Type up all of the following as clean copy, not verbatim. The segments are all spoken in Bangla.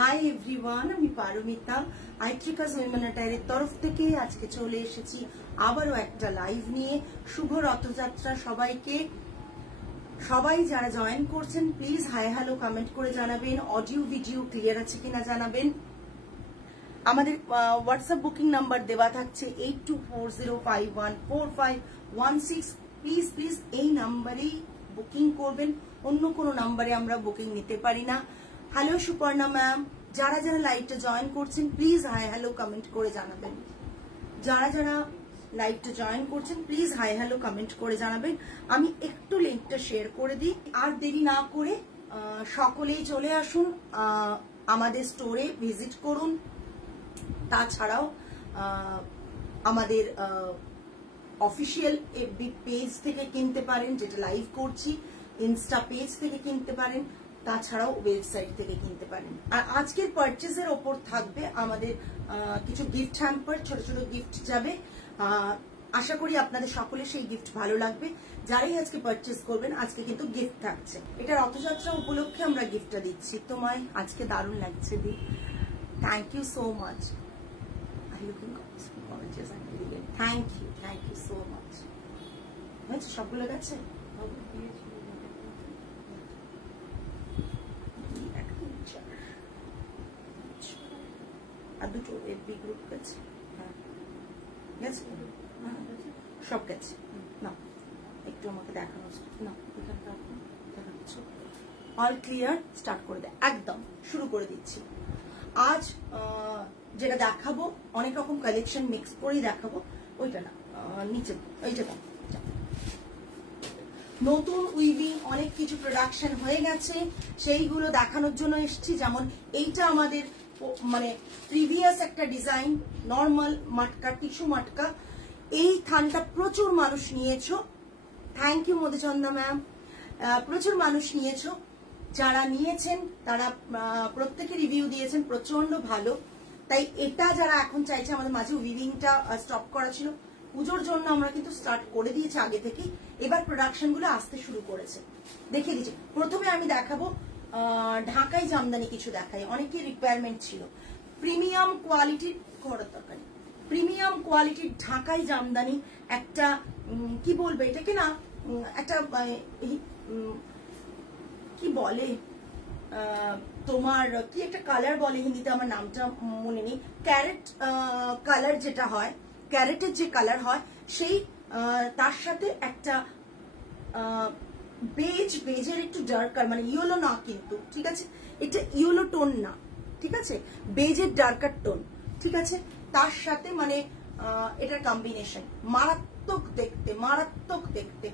হাই এভরিওয়ান, আমি পারমিতা আইট্রিকাস উইমেন অ্যাটায়ারের তরফ থেকে আজকে চলে এসেছি আবারও একটা লাইভ নিয়ে। শুভ রথযাত্রা সবাইকে। সবাই যারা জয়েন করছেন প্লিজ হাই হ্যালো কমেন্ট করে জানাবেন, অডিও ভিডিও ক্লিয়ার আছে কিনা জানাবেন। আমাদের হোয়াটসঅ্যাপ বুকিং নাম্বার দেওয়া থাকছে 8240514516। প্লিজ প্লিজ এই নাম্বারেই বুকিং করবেন, অন্য কোনো নাম্বারে আমরা বুকিং নিতে পারি না। হ্যালো সুপর্ণা ম্যাম, যারা যারা লাইভটা জয়েন করছেন প্লিজ হাই হ্যালো কমেন্ট করে জানাবেন। যারা যারা লাইভটা জয়েন করছেন প্লিজ হাই হ্যালো কমেন্ট করে জানাবেন। আমি একটু লিঙ্কটা শেয়ার করে দিই। আর দেরি না করে সকলেই চলে আসুন, আমাদের স্টোরে ভিজিট করুন। তাছাড়াও আমাদের অফিসিয়াল এফবি পেজ থেকে কিনতে পারেন, যেটা লাইভ করছি, ইনস্টা পেজ থেকে কিনতে পারেন, তাছাড়াও ওয়েবসাইট থেকে কিনতে পারেন। আর আজকের পারচেজের ওপর থাকবে আমাদের কিছু গিফট হ্যাম্পার, ছোট ছোট গিফট যাবে। আশা করি আপনাদের সকলের সেই গিফট ভালো লাগবে। যারাই আজকে পারচেজ করবেন আজকে কিন্তু গিফট থাকছে। এটা রথযাত্রা উপলক্ষে আমরা গিফটটা দিচ্ছি। তোমায় আজকে দারুণ লাগছে দি, thank you so much. Thank you so much. হয়েছে সবগুলো গেছে? আর দুটো এফবি গ্রুপ গেছে, গেছে সব গেছে। না একটু আমাকে দেখানো না, অল ক্লিয়ার। স্টার্ট করে দেয়, একদম শুরু করে দিচ্ছি। আজ যেটা দেখাবো অনেক রকম কালেকশন মিক্স করেই দেখাবো। ওইটা না, নিচে ওইটা না, নতুন উইভিং অনেক কিছু প্রোডাকশন হয়ে গেছে, সেইগুলো দেখানোর জন্য এসেছি। যেমন এইটা আমাদের মানে প্রিভিয়াস একটা ডিজাইন, নর্মাল মাটকা, টিস্যু মাটকা। এই থানটা প্রচুর মানুষ নিয়েছো, থ্যাংক ইউ মধুচন্দ্রা ম্যাম। প্রচুর মানুষ নিয়েছো, যারা নিয়েছেন তারা প্রত্যেকে রিভিউ দিয়েছেন প্রচন্ড ভালো। তাই এটা যারা এখন চাইছে, আমাদের মাঝে উইভিংটা স্টপ করা ছিল, পুজোর জন্য আমরা কিন্তু স্টার্ট করে দিয়েছি আগে থেকেই। এবার প্রোডাকশন গুলো আসতে শুরু করেছে, দেখিয়ে দিচ্ছি। প্রথমে আমি দেখাবো ঢাকাই জামদানি, কিছু দেখাই, অনেকের রিকোয়ারমেন্ট ছিল। প্রিমিয়াম কোয়ালিটির তরকারি, প্রিমিয়াম কোয়ালিটির ঢাকাই জামদানি। একটা কি বলবো এটাকে না, একটা কি বলে তোমার, কি একটা কালার বলে হিন্দিতে, আমার নামটা মনে নেই। ক্যারেট কালার যেটা হয়, ক্যারেটের যে কালার হয় সেই, তার সাথে একটা বেজের একটু ডার্কার, মানে ইয়েলো না কিন্তু, ঠিক আছে, এটা ইয়েলো টোন না, ঠিক আছে, বেজের ডার্কার টোন, ঠিক আছে। তার সাথে মানে এটার কম্বিনেশন মারাত্মক দেখতে, মারাত্মক দেখতে।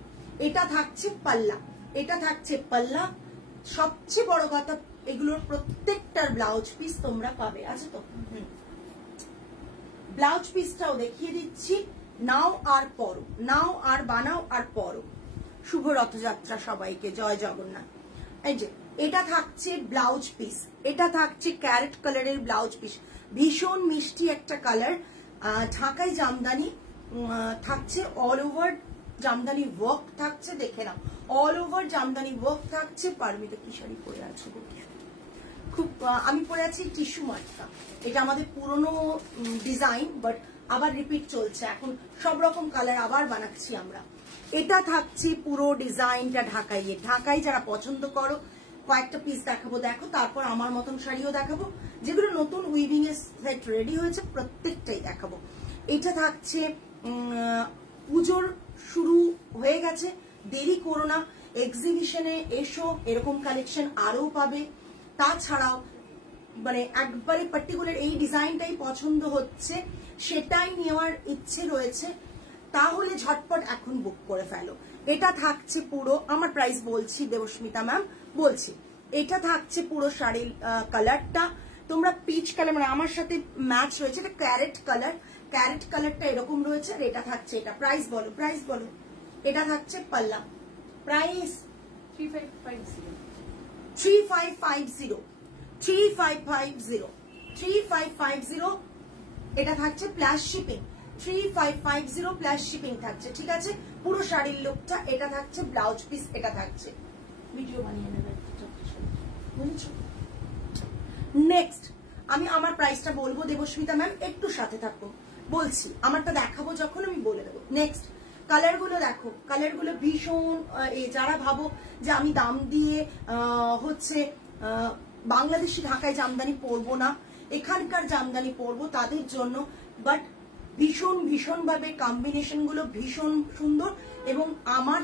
এটা থাকছে পাল্লা, এটা থাকছে পাল্লা। সবচেয়ে বড় কথা, এগুলোর প্রত্যেকটার ব্লাউজ পিস তোমরা পাবে, আছে তো? ব্লাউজ পিসটাও দেখিয়ে দিচ্ছি। নাও আর পরো, নাও আর বানাও আর পরো। শুভ রথযাত্রা সবাইকে, জয় জগন্নাথ। এই যে এটা থাকছে ব্লাউজ পিস, এটা থাকছে ক্যারেট কালারের ব্লাউজ পিস, ভীষণ মিষ্টি একটা কালার। ঢাকাই জামদানি থাকছে, অল ওভার জামদানি ওয়ার্ক থাকছে, দেখে নাও, অল ওভার জামদানি ওয়ার্ক থাকছে। পারমিতা কি শাড়ি পরে আছো? খুব, আমি পরে আছি টিস্যু মাটকা। এটা আমাদের পুরনো ডিজাইন, বাট আবার রিপিট চলছে, এখন সব রকম কালার আবার বানাচ্ছি আমরা। এটা থাকছে পুরো ডিজাইনটা ঢাকাইয়ে। ঢাকাই যারা পছন্দ করো, কয়েকটা পিস দেখাবো, দেখো, তারপর আমার মতন শাড়িও দেখাবো। যেগুলো নতুন উইভিং এর সেট রেডি হয়েছে প্রত্যেকটাই দেখাবো। এটা থাকছে, পুজোর শুরু হয়ে গেছে, দেরি করো না, এক্সিবিশনে এসো, এরকম কালেকশন আরো পাবে। তাছাড়াও মানে একবারে পার্টিকুলার এই ডিজাইনটাই পছন্দ হচ্ছে, সেটাই নেওয়ার ইচ্ছে রয়েছে, তাহলে ঝটপট এখন বুক করে ফেলো। এটা থাকছে পুরো, আমার প্রাইস বলছি দেবস্মিতা ম্যাম, বলছি এটা থাকছে পুরো শাড়ির কালারটা। তোমরা পিচ কালার, মানে আমার সাথে ম্যাচ রয়েছে, এটা ক্যারেট কালার, ক্যারেট কালারটা এরকম রয়েছে। আর এটা থাকছে, এটা প্রাইস বলো, প্রাইস বলো। এটা থাকছে পাল্লা, প্রাইস 3550। এটা থাকছে প্লাস শিপিং, 3550 প্লাস শিপিং থাকছে, ঠিক আছে। পুরো শাড়ির লুকটা, এটা থাকছে ব্লাউজ পিস, এটা থাকছে, ভিডিও বানিয়ে নেবে, বুঝেছো? নেক্সট আমি আমার প্রাইসটা বলবো দেবস্মিতা ম্যাম, একটু সাথে থাকো, বলছি আমারটা দেখাবো যখন আমি বলে দেবো। নেক্সট কালার গুলো দেখো, কালার গুলো ভীষণ, যারা ভাবো যে আমি দাম দিয়ে হচ্ছে বাংলাদেশি ঢাকায় জামদানি পরবো না, এখানকার জামদানি পরবো তাদের জন্য, বাট ভীষণ ভীষণ ভাবে কম্বিনেশন গুলো ভীষণ সুন্দর এবং আমার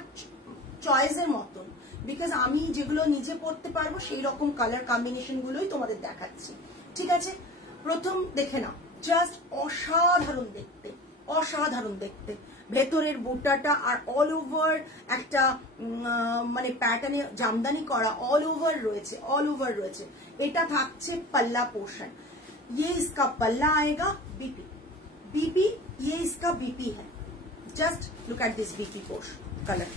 চয়েসের মতন, বিকজ আমি যেগুলো নিজে পরতে পারবো সেই রকম কালার কম্বিনেশন গুলোই তোমাদের দেখাচ্ছি। ঠিক আছে, প্রথম দেখে নাও, জাস্ট অসাধারণ দেখতে, অসাধারণ দেখতে। ভেতরের বুটাটা আর অল ওভার একটা মানে প্যাটার্নে জামদানি করা, অল ওভার রয়েছে, অল ওভার রয়েছে। এটা থাকছে पल्ला पोर्शन, ये इसका पल्ला आएगा, बीपी बीपी, ये इसका बीपी है। Just look at this BP portion colour,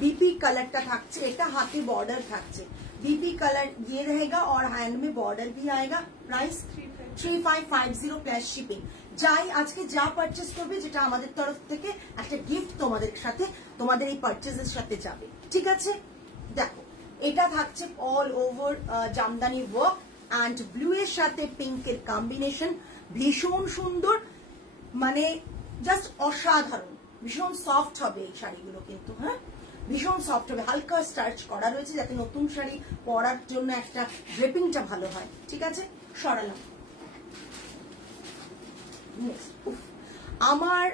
BP कलरটা থাকছে, এটা হাতে বর্ডার থাকছে, बीपी कलर ये रहेगा और हैंड में बॉर्डर भी आएगा। Price 3550 plus shipping. যাই আজকে যা পারচেজ করবে, যেটা আমাদের তরফ থেকে একটা গিফট তোমাদের সাথে, তোমাদের এই পারচেজের সাথে যাবে। ঠিক আছে, দেখো এটা থাকছে all over jamdani work and blue এর সাথে পিঙ্কের কম্বিনেশন, ভীষণ সুন্দর, মানে জাস্ট অসাধারণ। ভীষণ সফট হবে এই শাড়িগুলো কিন্তু, হ্যাঁ ভীষণ সফট হবে, হালকা স্টার্চ করা রয়েছে যাতে নতুন শাড়ি পরার জন্য একটা ড্রেপিংটা ভালো হয়। ঠিক আছে, সরালাম। আমার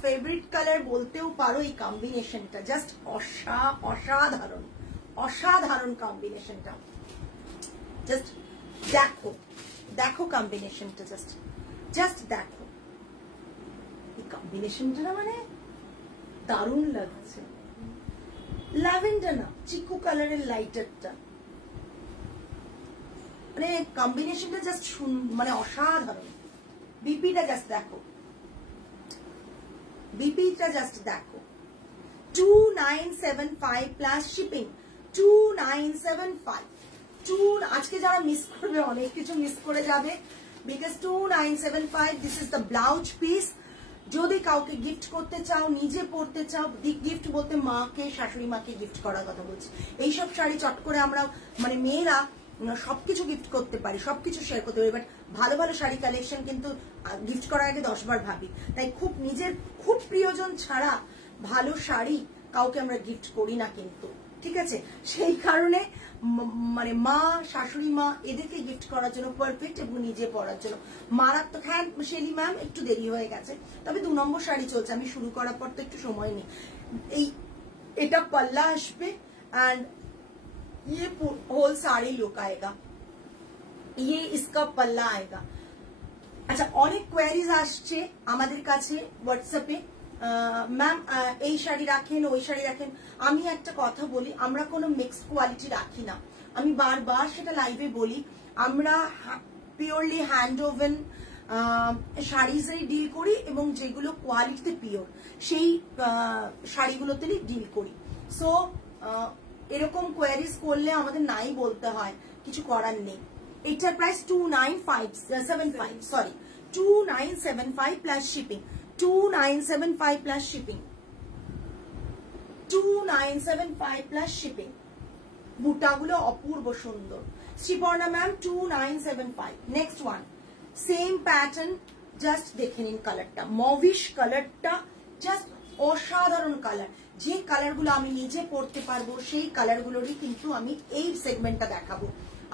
ফেভারিট কালার বলতেও পারো এই কম্বিনেশনটা, জাস্ট অসাধারণ, অসাধারণ কম্বিনেশনটা। জাস্ট দেখো, দেখো কম্বিনেশনটা, জাস্ট দেখো এই কম্বিনেশনটা, না মানে দারুণ লাগছে। ল্যাভেন্ডার না, চিকু কালারের লাইটারটা, মানে কম্বিনেশনটা জাস্ট মানে অসাধারণ। বিপিটা জাস্ট দেখো, বিপিটা জাস্ট দেখো, 2975 প্লাস শিপিং, 2975। আজকে যারা মিস করবে অনেক কিছু মিস করে যাবে, because 2975 this is the blouse piece. যদি কাউকে গিফট করতে চাও, নিজে পরতে চাও, গিফট বলতে মাকে, শাশুড়ি মাকে গিফট করার কথা বলছি। এইসব শাড়ি চট করে আমরা মানে মেয়েরা সবকিছু গিফট করতে পারি, সবকিছু শেয়ার করতে পারি, বাট ভালো ভালো শাড়ি কালেকশন কিন্তু গিফট করার আগে 10 বার ভাবি। তাই খুব নিজের খুব প্রিয়জন ছাড়া ভালো শাড়ি কাউকে আমরা গিফট করি না কিন্তু। ঠিক আছে, সেই কারণে মানে মা, শাশুড়ি মা এদেরকে গিফট করার জন্য পারফেক্ট এবং নিজে পরার জন্য মারাত্মক। হ্যাঁ শেলি ম্যাম একটু দেরি হয়ে গেছে, তবে 2 নম্বর শাড়ি চলছে, আমি শুরু করার পর তো একটু সময় নেই। এটা পাল্লা আসবে এন্ড ये होल साड़ी लुक आएगा, ये इसका पल्ला आएगा। अच्छा, অনেক কোয়েরিজ আসছে আমাদের কাছে হোয়াটসঅ্যাপে, ম্যাম এই শাড়ি রাখেন, ওই শাড়ি রাখেন। আমি একটা কথা বলি, আমরা কোনো মিক্সড কোয়ালিটি রাখি না, আমি বারবার সেটা লাইভে বলি। আমরা পিওরলি হ্যান্ড ওভেন শাড়িজেই ডিল করি এবং যেগুলো কোয়ালিটিতে পিওর সেই শাড়িগুলোতেই ডিল করি। সো এরকম কোয়ারিজ করলে আমাদের নাই বলতে হয়, কিছু করার নেই। এটার price 2975, sorry 2975 plus shipping, 2975 plus shipping, 2975 plus shipping. বুটাগুলো অপূর্ব সুন্দর। Sriparna ma'am 2975। Next one, same pattern, just দেখে নিন কালারটা, মভিশ কালারটা জাস্ট অসাধারণ কালার। যে কালারগুলো আমি নিজে পরতে পারবো সেই কালারগুলোরই কিন্তু আমি এই সেগমেন্টটা দেখাবো।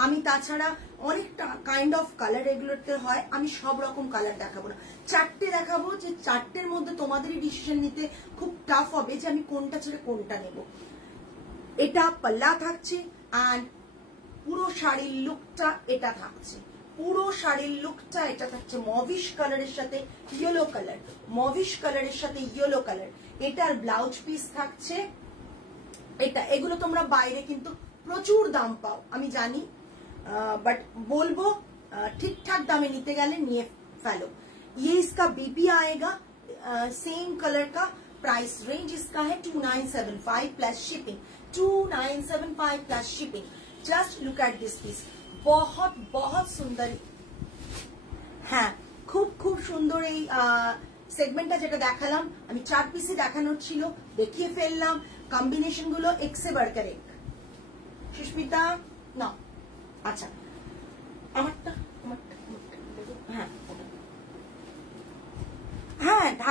আমি তাছাড়া অনেকটা কাইন্ড অফ কালার এগুলোতে হয়, আমি সব রকম কালার দেখাবো না, 4টে দেখাবো, যে 4টের মধ্যে তোমাদেরই ডিসিশন নিতে খুব টাফ হবে যে আমি কোনটা ছেড়ে কোনটা নেব। এটা পাল্লা থাকছে এন্ড পুরো শাড়ির লুকটা এটা থাকছে, পুরো শাড়ির লুকটা এটা থাকছে মভিশ কালারের সাথে ইয়েলো কালার, মভিশ কালারের সাথে ইয়েলো কালার। এটার ব্লাউজ পিস থাকছে এটা। এগুলো তোমরা বাইরে কিন্তু প্রচুর দাম পাও আমি জানি, বাট বলবো ঠিকঠাক দামে নিতে গেলে নিয়ে ফেলো। ये इसका बीपी आएगा, सेम कलर का। प्राइस रेंज इसका है 2975 plus shipping, 2975 plus shipping. Just look at this piece, बहुत बहुत सुंदर। হ্যাঁ খুব খুব সুন্দর এই সেগমেন্টটা যেটা দেখালাম আমি 4 পিসই দেখানোর ছিল, দেখিয়ে ফেললাম। কম্বিনেশন গুলো এক সে বাড়কর এক। সুস্মিতা না, আচ্ছা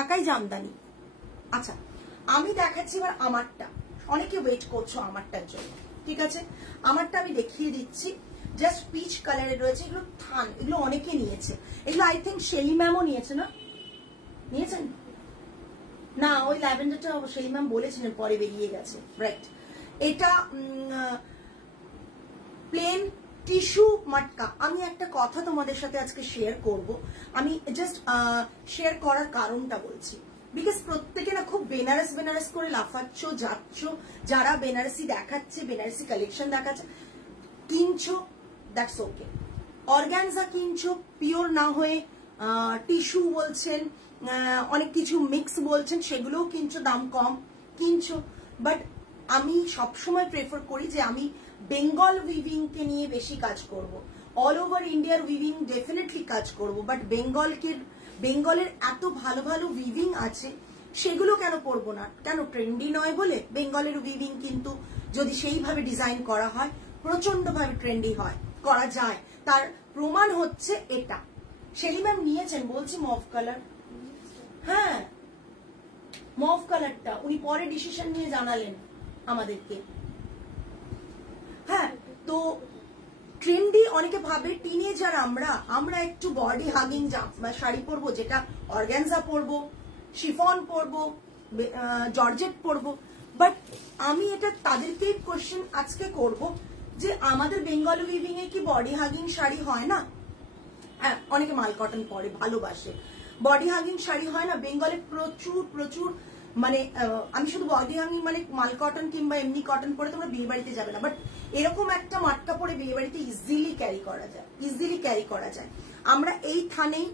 ঢাকাই জামদানি। আচ্ছা আমি দেখাচ্ছি এবার আমারটা, অনেকে ওয়েট করছো আমারটার জন্য, ঠিক আছে? আমারটা আমি দেখিয়ে দিচ্ছি, জাস্ট পিচ কালারে রয়েছে, এগুলো থান, এগুলো অনেকে নিয়েছে, এগুলো আই থিঙ্ক শেলি ম্যামও নিয়েছে, না নিয়েছেন? না ওই ল্যাভেন্ডারটা শেলি ম্যাম বলেছিলেন, পরে বেরিয়ে গেছে, রাইট। এটা প্লেন টিস্যু মাটকা। আমি একটা কথা তোমাদের সাথে আজকে শেয়ার করব, আমি জাস্ট শেয়ার করার কারণটা বলছি, বিকজ প্রত্যেকে না খুব বেনারস বেনারস করে লাফাচ্ছ যাচ্ছ, যারা বেনারসি দেখাচ্ছে, বেনারসি কালেকশন দেখাচ্ছে, কিনছো, দ্যাটস ওকে। অর্গানজা কিনছো, পিওর না হয়ে টিস্যু বলছেন, অনেক কিছু মিক্স বলছেন, সেগুলোও কিনছো, দাম কম কিনছো, বাট আমি সবসময় প্রেফার করি যে আমি বেঙ্গল উইভিং কে নিয়ে বেশি কাজ করব। অল ওভার ইন্ডিয়ার উইভিং ডেফিনেটলি কাজ করব, বাট বেঙ্গলের এত ভালো ভালো উইভিং আছে, সেগুলো কেন পরবো না? কেন ট্রেন্ডি নয় বলে? বেঙ্গলের উইভিং কিন্তু যদি সেইভাবে ডিজাইন করা হয় প্রচন্ড ভাবে ট্রেন্ডি হয়, করা যায়। তার প্রমাণ হচ্ছে এটা। শেলি ম্যাম নিয়েছেন বলছি মভ কালার, হ্যাঁ মভ কালারটা উনি পরে ডিসিশন নিয়ে জানালেন আমাদেরকে। হ্যাঁ তো ট্রেন্ডি, অনেকে ভাবে টিনেজার আমরা একটু বডি হাগিং শাড়ি পরবো, যেটা অর্গানজা পরবো, শিফন পরবো, জর্জেট পরবো, বাট আমি এটা তাদেরকে কোশ্চেন আজকে করব যে আমাদের বেঙ্গল উইভিং এ কি বডি হাগিং শাড়ি হয় না? হ্যাঁ অনেকে মাল কটন পরে, ভালোবাসে, বডি হাগিং শাড়ি হয় না বেঙ্গলে? প্রচুর প্রচুর, মানে আমি শুধু বডি হাগিং মানে মাল কটন কিংবা এমনি কটন পরে তোমরা বিয়ে বাড়িতে যাবে না, বাট এরকম একটা মাটকা পরে বিয়ে বাড়িতে ইজিলি ক্যারি করা যায়। আমরা এই থানেই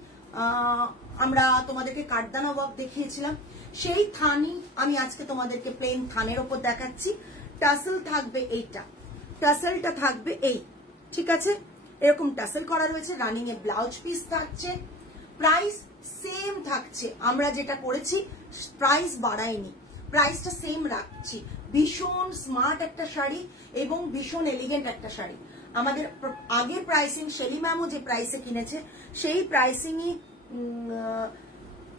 আমরা তোমাদেরকে কাঠদানা ওয়ার্ক দেখিয়েছিলাম, সেই থানই আমি আজকে তোমাদেরকে প্লেন থানের ওপর দেখাচ্ছি। টাসেল থাকবে এইটা, টাসেলটা থাকবে এই, ঠিক আছে? এরকম টাসেল করা রয়েছে, রানিং এ ব্লাউজ পিস থাকছে, প্রাইস সেম থাকছে। আমরা যেটা করেছি প্রাইস বাড়াইনি, প্রাইসটা সেম রাখছি। ভীষণ স্মার্ট একটা শাড়ি এবং ভীষণ এলিগেন্ট একটা শাড়ি। আমাদের আগের প্রাইসিং, শেলি ম্যামও যে প্রাইসে কিনেছে সেই প্রাইসিংই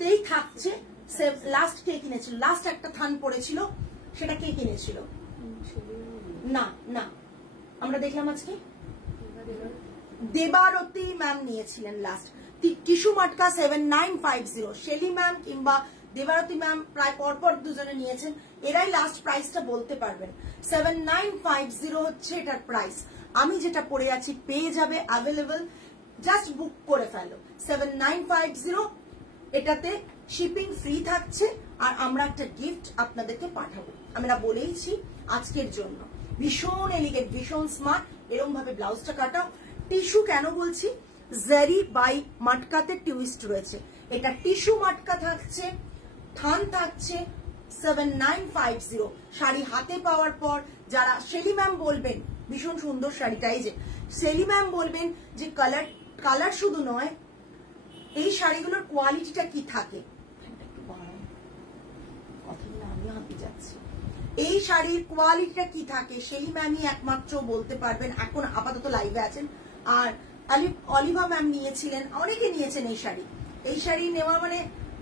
তেই থাকছে। লাস্ট কে কিনেছিল? লাস্ট একটা থান পড়েছিল, সেটা কে কিনেছিল? না না, আমরা দেখলাম আজকে দেবারতী ম্যাম নিয়েছিলেন লাস্ট। টিস্যু মাটকা 7950, শেলি ম্যাম কিংবা দেবারতী ম্যাম প্রায় পরপর দুজনে নিয়েছেন, এরাই লাস্ট প্রাইসটা বলতে পারবেন। 7950 হচ্ছে এটার প্রাইস। আমি যেটা পরে আছি পেয়ে যাবে অ্যাভেলেবল, জাস্ট বুক করে ফেলো। 7950, এটাতে শিপিং ফ্রি থাকছে, আর আমরা একটা গিফট আপনাদেরকে পাঠাবো। আমরা বলেইছি আজকের জন্য ভীষণ এলিগেন্ট, ভীষণ স্মার্ট, এরকম ভাবে ব্লাউজটা কাটাও। টিস্যু কেন বলছি? জারি বাই মাটকাতে টুইস্ট রয়েছে, এটা টিস্যু মাটকা থাকছে, থান থাকছে 7950। শাড়ি হাতে পাওয়ার পর যারা শেলি ম্যাম বলবেন ভীষণ সুন্দর শাড়িটা, এই যে শেলি ম্যাম বলবেন যে কালার শুধু নয়, এই শাড়িগুলোর কোয়ালিটিটা কি থাকে, এই শাড়ির কোয়ালিটিটা কি থাকে, শেলি ম্যামই একমাত্র বলতে পারবেন, এখন আপাতত লাইভে আছেন। আর অলিভা ম্যাম নিয়েছিলেন, অনেকে নিয়েছেন এই শাড়ি। এই শাড়ি নেওয়া মানে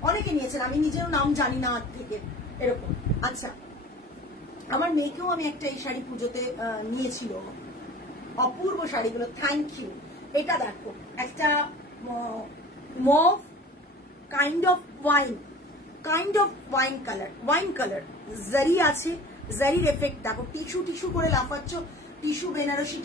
অনেকে নিয়েছেন, আমি নিজেও নাম জানি না আজ থেকে, এরকম। আচ্ছা, আমার মেয়েকেও আমি একটা এই শাড়ি পুজোতে নিয়েছিল, অপূর্ব শাড়িগুলো, থ্যাংক ইউ। এটা দেখো একটা mauve kind of wine colour, জারি আছে, জারির এফেক্ট দেখো, টিস্যু করে লাফাচ্ছ, টিস্যু বেনারসি,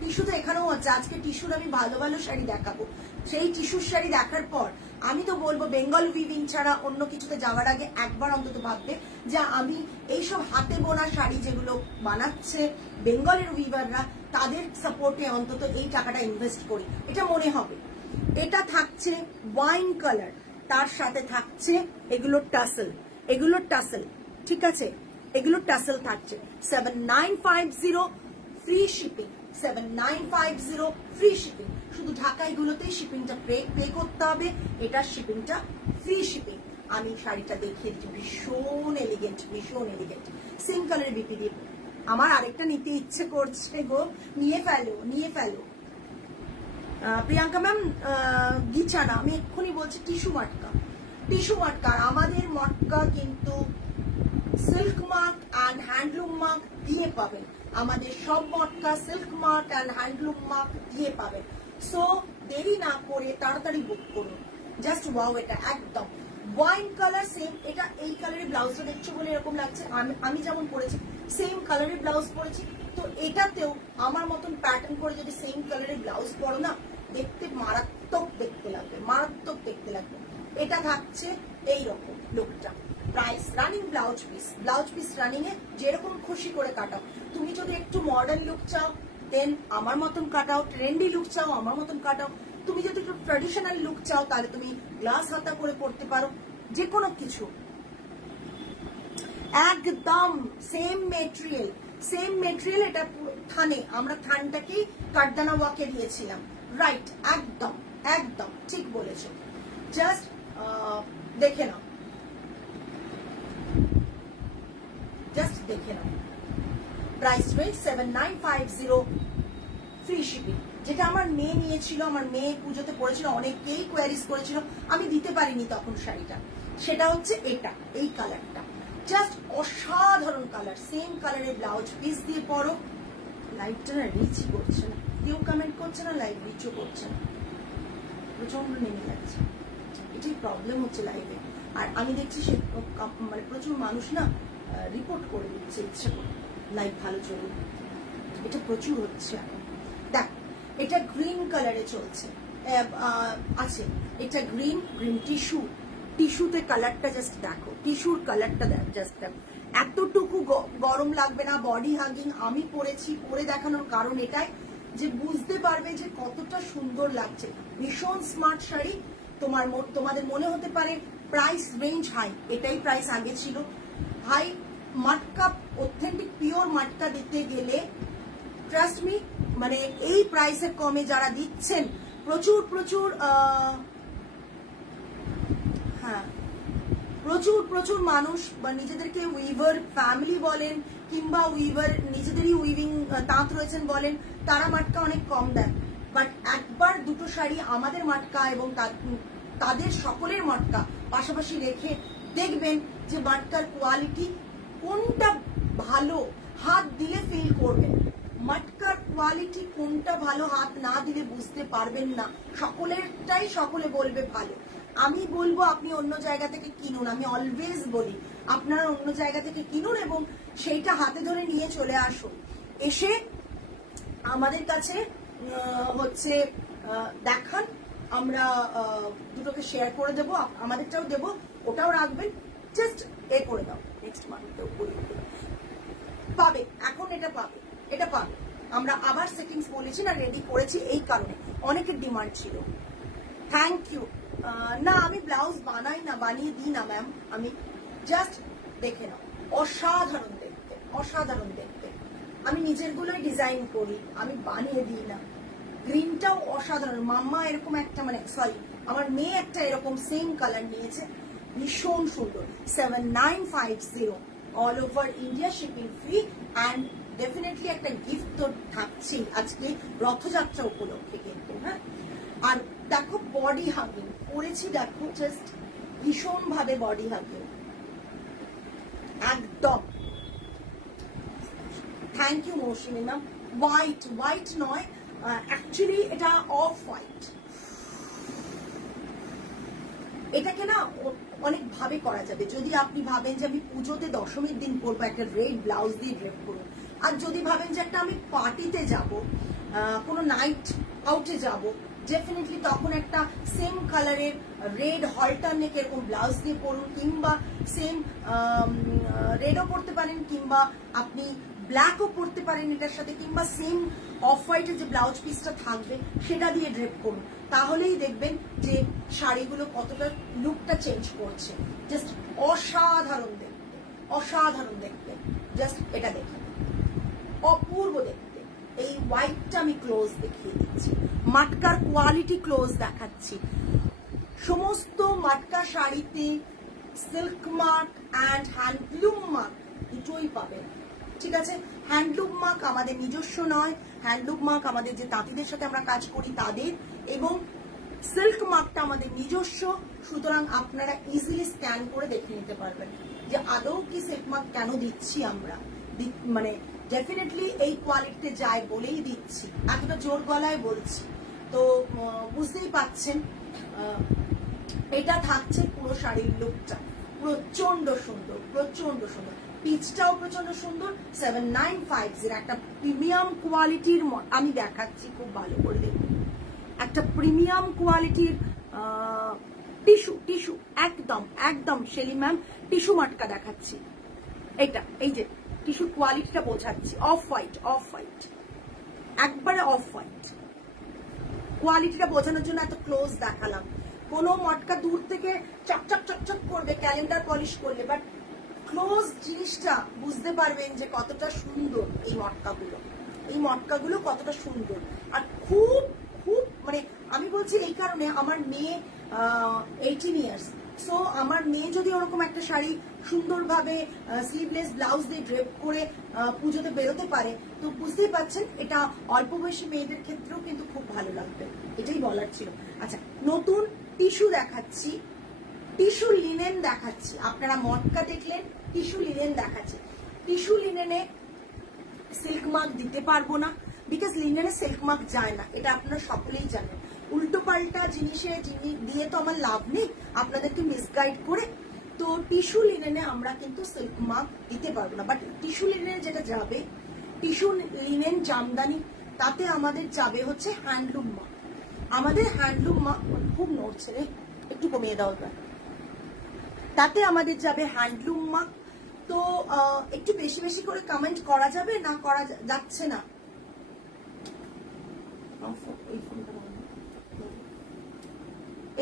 টিস্যু তো এখানেও আছে। আজকে টিস্যুর আমি ভালো ভালো শাড়ি দেখাবো। সেই টিস্যুর শাড়ি দেখার পর আমি তো বলবো বেঙ্গল উইভিং ছাড়া অন্য কিছুতে যাওয়ার আগে একবার অন্তত ভাববে যে আমি এইসব হাতে বোনা শাড়ি যেগুলো বানাচ্ছে বেঙ্গলের উইভাররা, তাদের সাপোর্টে অন্তত এই টাকাটা ইনভেস্ট করি, এটা মনে হবে। এটা থাকছে ওয়াইন কালার, তার সাথে থাকছে এগুলো টাসেল, ঠিক আছে? এগুলো টাসেল থাকছে 7950, ফ্রি শিপিং। 7950 ফ্রি শিপিং, শুধু ঢাকা এগুলোতেই শিপিংটা পে করতে হবে, এটা শিপিংটা ফ্রি শিপিং। আমি শাড়িটা দেখিয়ে দিচ্ছি, ভীষণ এলিগেন্ট, সেম কালারের বিপি দিয়ে। আমার আরেকটা নিতে ইচ্ছে করছে গো, নিয়ে ফেলো। প্রিয়াঙ্কা ম্যাম গিছা না, আমি এক্ষুনি বলছি টিস্যু মাটকা, টিস্যু মটকা, আমাদের মটকা কিন্তু silk mark and handloom mark দিয়ে পাবেন, আমাদের সব matka silk mark and handloom mark দিয়ে পাবেন। সো দেরি না করে তাড়াতাড়ি বুক করুন। জাস্ট ওয়াও, এটা একদম ওয়াইন কালার সেম, এটা এই কালারের ব্লাউজটা দেখছো বলে এরকম লাগছে, আমি যেমন পরেছি সেম কালারের ব্লাউজ পরেছি, তো এটাতেও আমার মতন প্যাটার্ন করে যদি সেম কালারের ব্লাউজ পরো না, দেখতে মারাত্মক দেখতে লাগবে, মারাত্মক দেখতে লাগবে। এটা থাকছে এইরকম লুকটা। Price running blouse piece running এ যেরকম খুশি করে কাটাও। তুমি যদি একটু মডার্ন লুক চাও দেন আমার মতন কাটাও, ট্রেন্ডি লুক চাও আমার মতন কাটাও, তুমি যদি একটু ট্র্যাডিশনাল লুক চাও তাহলে তুমি গ্লাস হাতা করে পড়তে পারো, যে কোনো কিছু। একদম সেম মেটেরিয়াল, এটা থানে, আমরা থানটাকেই কাটদানা ওয়াকে দিয়েছিলাম, রাইট, একদম একদম ঠিক বলেছো। জাস্ট দেখে নাও, প্রাইস রেঞ্জ 7950, ফ্রি শিপিং। যেটা আমার মেয়ে নিয়েছিল, আমার মেয়ে পুজোতে পড়েছিল, অনেকেই কোয়ারিজ করেছিল, আমি দিতে পারিনি তখন শাড়িটা, সেটা হচ্ছে এটা, এই কালারটা জাস্ট অসাধারণ কালার, সেম কালারের ব্লাউজ পিস দিয়ে পরো। লাইভটা না রিচই করছে না, কেউ কমেন্ট করছে না, লাইভ রিচও করছে না, প্রচন্ড নেমে যাচ্ছে, এটাই প্রবলেম হচ্ছে লাইভে। আর আমি দেখছি সে মানে প্রচুর মানুষ না রিপোর্ট করে দিচ্ছে ইচ্ছে করে, লাইভ ভালো চলুন, এটা প্রচুর হচ্ছে এখন। দেখ, এটা গ্রিন কালারে চলছে আছে, এটা গ্রিন টিস্যুতে কালারটা জাস্ট দেখো, টিস্যুর কালারটা জাস্ট দেখো, এতটুকু গরম লাগবে না, বডি হাগিং। আমি পরেছি, পরে দেখানোর কারণ এটাই যে বুঝতে পারবে যে কতটা সুন্দর লাগছে, ভীষণ স্মার্ট শাড়ি। তোমাদের মনে হতে পারে প্রাইস রেঞ্জ হাই, এটাই প্রাইস আগে ছিল হাই। মাটকা অথেন্টিক পিওর মাটকা দিতে গেলে ট্রাস্ট মি, মানে এই প্রাইসের কমে যারা দিচ্ছেন, প্রচুর হ্যাঁ প্রচুর মানুষ বা নিজেদেরকে উইভার ফ্যামিলি বলেন কিংবা উইভার নিজেদেরই উইভিং তাঁত রয়েছেন বলেন, তারা মাটকা অনেক কম দেন। বাট একবার দুটো শাড়ি আমাদের মাটকা এবং তাদের সকলের মাটকা পাশাপাশি রেখে দেখবেন যে মাটকার কোয়ালিটি কোনটা ভালো, হাত দিলে ফিল করবেন। মাটকার কোয়ালিটি কোনটা ভালো, হাত না দিলে বুঝতে পারবেন না। সকলেরটাই সকলে বলবে ভালো। আমি বলবো আপনি অন্য জায়গা থেকে কিনুন, আমি অলওয়েজ বলি আপনারা অন্য জায়গা থেকে কিনুন এবং সেইটা হাতে ধরে নিয়ে চলে আসুন, এসে আমাদের কাছে হচ্ছে দেখান, আমরা দুটোকে শেয়ার করে দেবো, আমাদেরটাও দেবো, ওটাও রাখবেন, জাস্ট এ করে দাও। নেক্সট মান্থেও পাবে, এখন এটা পাবে। আমরা আবার সেটিংস বলেছি না, রেডি করেছি এই কারণে, অনেকের ডিমান্ড ছিল। Thank you. না, আমি ব্লাউজ বানাই না, বানিয়ে দিই না ম্যাম, আমি জাস্ট দেখে নাও, অসাধারণ দেখতে। আমি নিজেরগুলোই ডিজাইন করি, আমি বানিয়ে দিই না। গ্রিনটাও অসাধারণ, মাম্মা এরকম একটা, মানে সরি আমার মেয়ে একটা এরকম সেম কালার নিয়েছে, ভীষণ সুন্দর। 7950, all over India, shipping free, and definitely একটা গিফট তো থাকছেই আজকে রথযাত্রা উপলক্ষে কিন্তু। হ্যাঁ, আর দেখো বডি হাগিং করেছি, দেখো জাস্ট ভীষণ ভাবে বডি হাগিং, একদম। Thank you Mousumi ma'am. White নয়, অ্যাকচুয়ালি এটা অফ হোয়াইট। এটাকে না অনেক ভাবে করা যাবে। যদি আপনি ভাবেন যে আমি পুজোতে দশমীর দিন পরবো, একটা রেড ব্লাউজ দিয়ে ড্রেপ করুন। আর যদি ভাবেন যে একটা আমি পার্টিতে যাব, কোনো নাইট আউটে যাব, ডেফিনেটলি তখন একটা সেম কালারের রেড হলটার নেক এরকম ব্লাউজ দিয়ে পরুন, কিংবা সেম রেডও পরতে পারেন, কিংবা আপনি ব্ল্যাকও পরতে পারেন এটার সাথে, কিংবা সেম অফ হোয়াইটের যে ব্লাউজ পিসটা থাকবে সেটা দিয়ে ড্রেপ করুন। তাহলেই দেখবেন যে শাড়িগুলো কতটা লুকটা চেঞ্জ করছে। জাস্ট অসাধারণ দেখতে। জাস্ট এটা দেখুন, অপূর্ব দেখতে। এই হোয়াইটটা আমি ক্লোজ দেখিয়ে দিচ্ছি, মাটকার কোয়ালিটি ক্লোজ দেখাচ্ছি। সমস্ত মাটকা শাড়িতে silk mark and handloom mark দুটোই পাবেন, ঠিক আছে। হ্যান্ডলুম মার্ক আমাদের নিজস্ব নয়, হ্যান্ডলুম মার্ক আমাদের যে তাঁতিদের সাথে আমরা কাজ করি তাদের, এবং সিল্ক মার্কটা আমাদের নিজস্ব, সুতরাং আপনারা ইজিলি স্ক্যান করে দেখে নিতে পারবেন যে আদৌ কি সিল্ক মার্ক কেন দিচ্ছি আমরা, মানে ডেফিনেটলি এই কোয়ালিটিতে যায় বলেই দিচ্ছি, এতটা জোর গলায় বলছি। তো বুঝতেই পাচ্ছেন এটা থাকছে পুরো শাড়ির লুকটা, প্রচন্ড সুন্দর, প্রচন্ড সুন্দর, পিচটাও প্রচন্ড সুন্দর। 7950 একটা প্রিমিয়াম কোয়ালিটির, আমি দেখাচ্ছি খুব ভালো করে দেখুন, একটা প্রিমিয়াম কোয়ালিটির টিস্যু, টিস্যু একদম একদম শেলি ম্যাম টিস্যু মাটকা দেখাচ্ছি। এটা এই যে টিস্যু কোয়ালিটিটা বোঝাচ্ছি, অফ হোয়াইট, অফ হোয়াইট, একবারে অফ হোয়াইট। কোয়ালিটিটা বোঝানোর জন্য এত ক্লোজ দেখালাম। কোনো মটকা দূর থেকে চকচক চকচক করবে ক্যালেন্ডার পলিশ করলে, বাট ক্লোজ জিনিসটা বুঝতে পারবেন যে কতটা সুন্দর এই মটকাগুলো, এই মটকাগুলো কতটা সুন্দর। আর খুব খুব মানে আমি বলছি এই কারণে, আমার মেয়ে 18 ইয়ার্স, সো আমার মেয়ে যদি ওরকম একটা শাড়ি সুন্দরভাবে স্লিভলেস ব্লাউজ দিয়ে ড্রেপ করে পুজোতে বেরোতে পারে, তো বুঝতেই পারছেন এটা অল্প বয়সী মেয়েদের ক্ষেত্রেও কিন্তু খুব ভালো লাগবে, এটাই বলার ছিল। আচ্ছা, নতুন টিস্যু দেখাচ্ছি, টিস্যু লিনেন দেখাচ্ছি। আপনারা মটকা দেখলেন, টিস্যু লিনেন দেখাচ্ছি। টিস্যু লিনেনে সিল্ক মার্ক দিতে পারবো না, বিকজ লিনেনে সিল্ক মার্ক যায় না, এটা আপনারা সকলেই জানেন। উল্টো পাল্টা জিনিসে দিয়ে তো আমার লাভ নেই আপনাদেরকে মিসগাইড করে। তো টিস্যু লিনেনে আমরা কিন্তু সিল্ক মার্ক দিতে পারবো না, বাট টিস্যু লিনেনে যেটা যাবে, টিস্যু লিনেন জামদানি, তাতে আমাদের যাবে হচ্ছে হ্যান্ডলুম মার্ক। আমাদের হ্যান্ডলুম মার্ক খুব নড়ছে রে, একটু কমিয়ে দাও, তাতে আমাদের যাবে হ্যান্ডলুম মার্ক। তো একটু বেশি বেশি করে কমেন্ট করা যাবে না, করা যাচ্ছে না?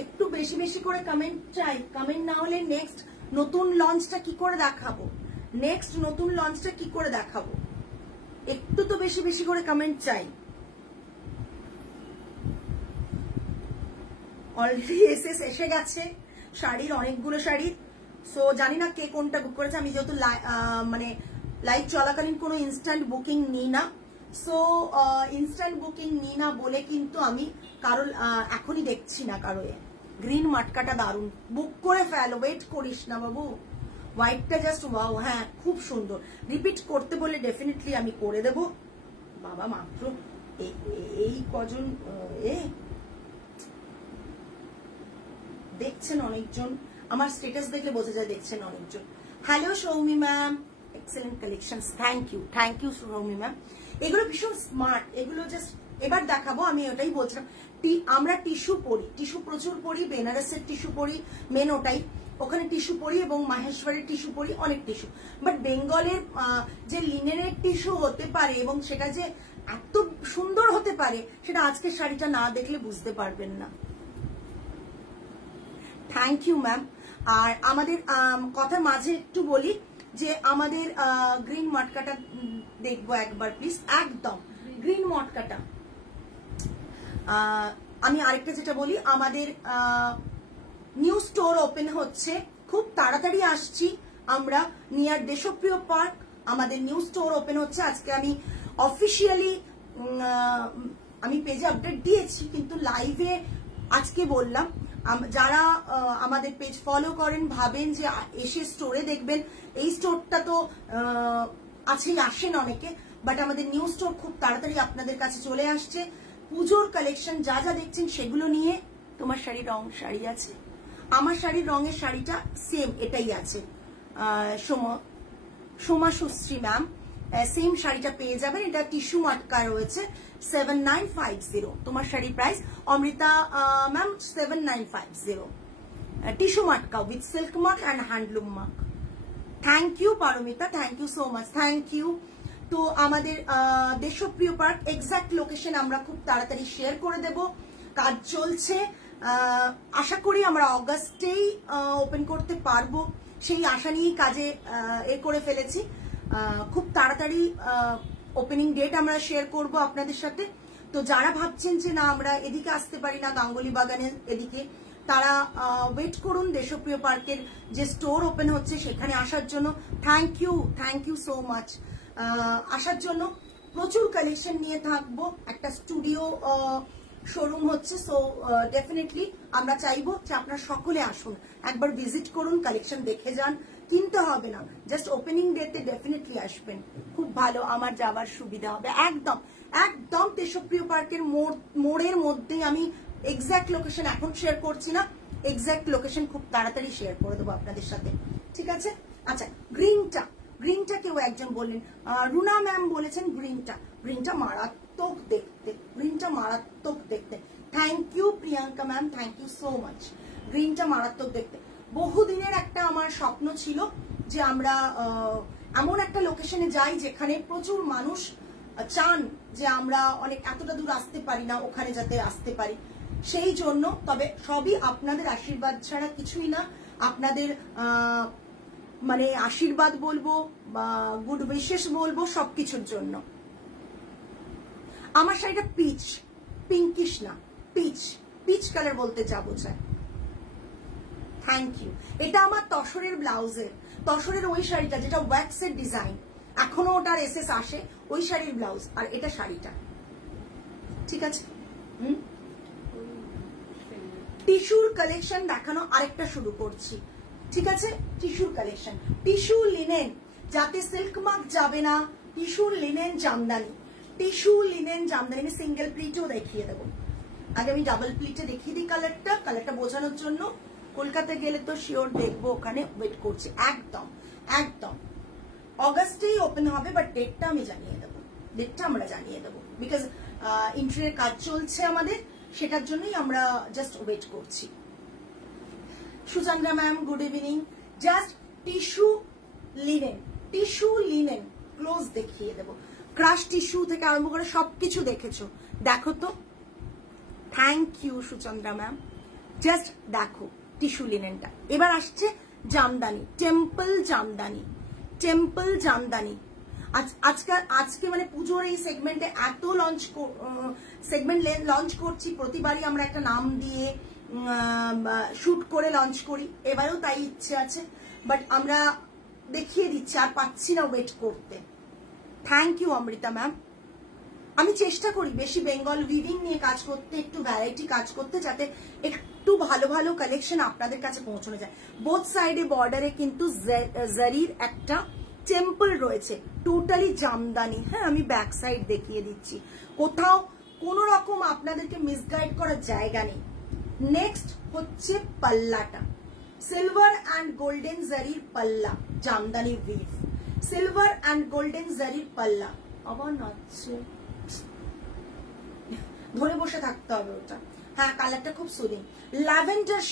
একটু বেশি বেশি করে কমেন্ট চাই, কমেন্ট না হলে নেক্সট নতুন লঞ্চটা কি করে দেখাবো, নেক্সট নতুন লঞ্চটা কি করে দেখাবো, একটু তো বেশি বেশি করে কমেন্ট চাই। অলরেডি এসে গেছে শাড়ির, অনেকগুলো শাড়ির। সো জানি না কে কোনটা বুক করেছে, আমি যেহেতু মানে লাইভ চলাকালীন কোনো ইনস্ট্যান্ট বুকিং নিই না, সো ইনস্ট্যান্ট বুকিং নিই না বলে কিন্তু আমি কারো এখনই দেখছি না কারো। গ্রিন মাটকাটা দারুন, বুক করে ফেলো, ওয়েট করিস না বাবু। হোয়াইটটা জাস্ট ওয়াও, হ্যাঁ খুব সুন্দর। রিপিট করতে বলে ডেফিনেটলি আমি করে দেব বাবা। মাত্র এই কজন দেখছেন অনেকজন, আমার স্ট্যাটাস দেখলে বোঝা যায় দেখছেন অনেকজন। Hello Soumi ma'am, excellent collection, thank you Soumi ma'am. এগুলো ভীষণ স্মার্ট, এগুলো জাস্ট এবার দেখাবো। আমি ওটাই বলছিলাম, আমরা টিস্যু পরি, টিস্যু প্রচুর পরি, বেনারসের টিস্যু পরি, মেন ওটাই, ওখানে টিস্যু পরি, এবং মাহেশ্বরের টিস্যু পরি, অনেক টিস্যু। বাট বেঙ্গলের যে লিনেনের টিস্যু হতে পারে এবং সেটা যে এত সুন্দর হতে পারে, সেটা আজকে শাড়িটা না দেখলে বুঝতে পারবেন না। Thank you ma'am. আর আমাদের কথার মাঝে একটু বলি যে আমাদের গ্রিন মটকাটা দেখবো একবার প্লিজ, একদম গ্রিন মটকাটা। আমি আরেকটা যেটা বলি, আমাদের নিউ স্টোর ওপেন হচ্ছে, খুব তাড়াতাড়ি আসছি আমরা, নিয়ার দেশপ্রিয় পার্ক আমাদের নিউ স্টোর ওপেন হচ্ছে। আজকে আমি অফিসিয়ালি আমি পেজে আপডেট দিয়েছি, কিন্তু লাইভে আজকে বললাম। যারা আমাদের পেজ ফলো করেন ভাবেন যে এসে স্টোরে দেখবেন, এই স্টোরটা তো আছেই, আসেন অনেকে, বাট আমাদের নিউ স্টোর খুব তাড়াতাড়ি আপনাদের কাছে চলে আসছে। পুজোর কালেকশন যা যা দেখছেন সেগুলো নিয়ে। তোমার শাড়ির রং শাড়ি আছে, আমার শাড়ির রঙের শাড়িটা সেম এটাই আছে, সোমা সুশ্রী ম্যাম সেম শাড়িটা পেয়ে যাবেন। এটা টিস্যু মাটকা রয়েছে, 7950 তোমার শাড়ির price. Amrita ma'am 7950 tissue matka with silk mark and handloom mark. Thank you Paromita, thank you so much, thank you. তো আমাদের দেশপ্রিয় পার্ক এক্সাক্ট লোকেশন আমরা খুব তাড়াতাড়ি শেয়ার করে দেব, কাজ চলছে। আশা করি আমরা অগাস্টেই ওপেন করতে পারবো, সেই আশা নিয়েই কাজে করে ফেলেছি। খুব তাড়াতাড়ি ওপেনিং ডেট আমরা শেয়ার করব আপনাদের সাথে। তো যারা ভাবছেন যে না আমরা এদিকে আসতে পারি না, গাঙ্গুলি বাগানের এদিকে, তারা ওয়েট করুন দেশপ্রিয় পার্কের যে স্টোর ওপেন হচ্ছে সেখানে আসার জন্য। থ্যাংক ইউ সো মাচ আসার জন্য। প্রচুর কালেকশন নিয়ে থাকবো, একটা স্টুডিও শোরুম হচ্ছে। সো ডেফিনেটলি আমরা চাইবো যে আপনারা সকলে আসুন, একবার ভিজিট করুন, কালেকশন দেখে যান, কিনতে হবে না, জাস্ট ওপেনিং ডেতে ডেফিনেটলি আসবেন, খুব ভালো, আমার যাওয়ার সুবিধা হবে। একদম একদম দেশপ্রিয় পার্কের মোড়ের মধ্যেই, আমি এক্সাক্ট লোকেশন এখন শেয়ার করছি না, এক্সাক্ট লোকেশন খুব তাড়াতাড়ি শেয়ার করে দেবো আপনাদের সাথে, ঠিক আছে? আচ্ছা, গ্রিনটা কেউ একজন বললেন, রুনা ম্যাম বলেছেন গ্রিনটা মারাত্মক দেখতে, গ্রিনটা মারাত্মক দেখতে। Thank you Priyanka ma'am, thank you so much. গ্রিনটা মারাত্মক দেখতে, বহুদিনের একটা আমার স্বপ্ন ছিল যে আমরা এমন একটা লোকেশনে যাই যেখানে প্রচুর মানুষ চান যে আমরা অনেক এতটা দূর আসতে পারি না, ওখানে যাতে আসতে পারি, সেই জন্য। তবে সবই আপনাদের আশীর্বাদ ছাড়া কিছুই না, আপনাদের মানে আশীর্বাদ বলবো বা গুড উইশেস বলবো, সবকিছুর জন্য। আমার শাড়িটা পিচ, পিঙ্কিশ না, পিচ কালার বলতে যা বোঝায়। Thank you. এটা আমার তসরের ব্লাউজের, তসরের ওই শাড়িটা যেটা ওয়্যাক্সের ডিজাইন, এখনো ওটার এসএস আসে, ওই শাড়ির ব্লাউজ, আর এটা শাড়িটা, ঠিক আছে? টিস্যুর কালেকশন দেখানো আরেকটা শুরু করছি, ঠিক আছে? টিস্যুর কালেকশন, টিস্যু লিনেন, যাতে সিল্ক মার্ক যাবে না, tissue linen Jamdani, tissue linen Jamdani. আমি সিঙ্গেল প্লিটও দেখিয়ে দেবো, আগে আমি ডাবল প্লিটে দেখিয়ে দিই কালারটা বোঝানোর জন্য। কলকাতা গেলে তো শিওর দেখবো, ওখানে ওয়েট করছি। একদম একদম অগাস্টেই ওপেন হবে, বাট ডেটটা আমি জানিয়ে দেবো, ডেটটা আমরা জানিয়ে দেবো, বিকজ ইন্টারনেট কাজ চলছে আমাদের, সেটার জন্যই আমরা জাস্ট ওয়েট করছি। Suchandra ma'am good evening. Just tissue linen close দেখিয়ে দেবো, ক্রাশ টিস্যু থেকে আরম্ভ করে সবকিছু দেখেছো, দেখো তো। Thank you Suchandra ma'am, just দেখো টিস্যু লিনেনটা। এবার আসছে জামদানি, টেম্পল জামদানি। আজকে মানে পুজোর এই সেগমেন্টে এত সেগমেন্ট লঞ্চ করছি, প্রতিবারই আমরা একটা নাম দিয়ে শুট করে লঞ্চ করি, এবারেও তাই ইচ্ছে আছে, বাট আমরা দেখিয়ে দিচ্ছি, আর পাচ্ছি না ওয়েট করতে। Thank you Amrita ma'am. আমি চেষ্টা করি বেশি বেঙ্গল উইভিং নিয়ে কাজ করতে, একটু ভ্যারাইটি কাজ করতে, যাতে একটু ভালো ভালো কালেকশন আপনাদের কাছে পৌঁছানো যায়। বোথ সাইডে বর্ডারে কিন্তু জারির একটা টেম্পল রয়েছে, টোটালি জামদানি। হ্যাঁ, আমি ব্যাক সাইড দেখিয়ে দিচ্ছি, কোথাও কোনো রকম আপনাদেরকে মিসগাইড করার জায়গা নেই। নেক্সট হচ্ছে পাল্লাটা, সিলভার অ্যান্ড গোল্ডেন জারির পাল্লা, Jamdani we've, silver and golden জারির পাল্লা। আবার নাচছে, ধরে বসে থাকতে হবে ওটা। হ্যাঁ, কালারটা খুব সুদিং, ল্যাভেন্ডার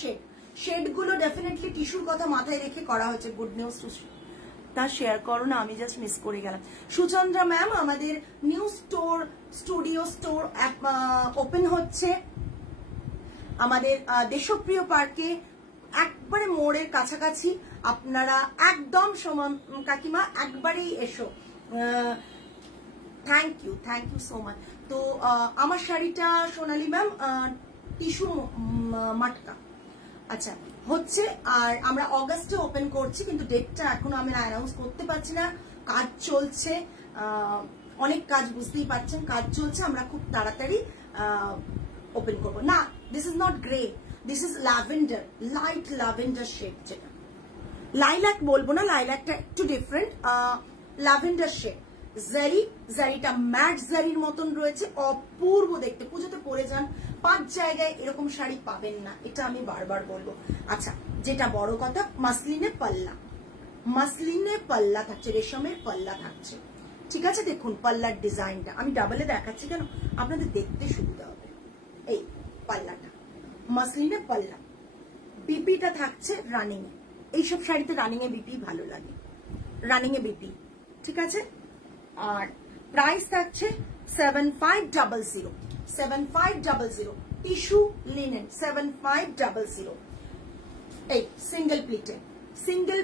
শেড, শেডগুলো ডেফিনেটলি টিস্যুর কথা মাথায় রেখে করা হয়েছে। গুড নিউজ টু তা শেয়ার করো না, আমি জাস্ট মিস করে গেলাম। সুচন্দ্রা ম্যাম, আমাদের নিউ স্টুডিও স্টোর ওপেন হচ্ছে আমাদের দেশপ্রিয় পার্কে, একবারে মোড়ের কাছাকাছি। আপনারা একদম সমান কাকিমা, একবারেই এসো। Thank you so much. তো আমার শাড়িটা সোনালি ম্যাম টিস্যু মাটকা, আচ্ছা হচ্ছে, আর আমরা অগাস্টে ওপেন করছি, কিন্তু ডেটটা এখনো আমি অ্যানাউন্স করতে পারছি না, কাজ চলছে, অনেক কাজ, বুঝতেই পারছেন, কাজ চলছে। আমরা খুব তাড়াতাড়ি ওপেন করবো। না, this is not grey, this is lavender, light lavender shade, যেটা লাইলাক বলবো না, লাইলাকটা একটু ডিফারেন্ট, ল্যাভেন্ডার শেড। জারিটা ম্যাট জারির মতন রয়েছে, অপূর্ব দেখতে। পুজোতে পরে যান, 5 জায়গায় এরকম শাড়ি পাবেন না, এটা আমি বারবার বলবো। আচ্ছা, যেটা বড় কথা, মাসলিনে পাল্লা থাকছে, রেশমের পাল্লা থাকছে, ঠিক আছে? দেখুন পাল্লার ডিজাইনটা, আমি ডাবলে দেখাচ্ছি কেন, আপনাদের দেখতে সুবিধা হবে। এই পাল্লাটা মাসলিনে পাল্লা, বিপিটা থাকছে রানিং এ, এইসব শাড়িতে রানিং এ বিপি ভালো লাগে, রানিং এ বিপি, ঠিক আছে? আর প্রাইস থাকছে 7500 টিস্যু লিনেন 7500। এই সিঙ্গেল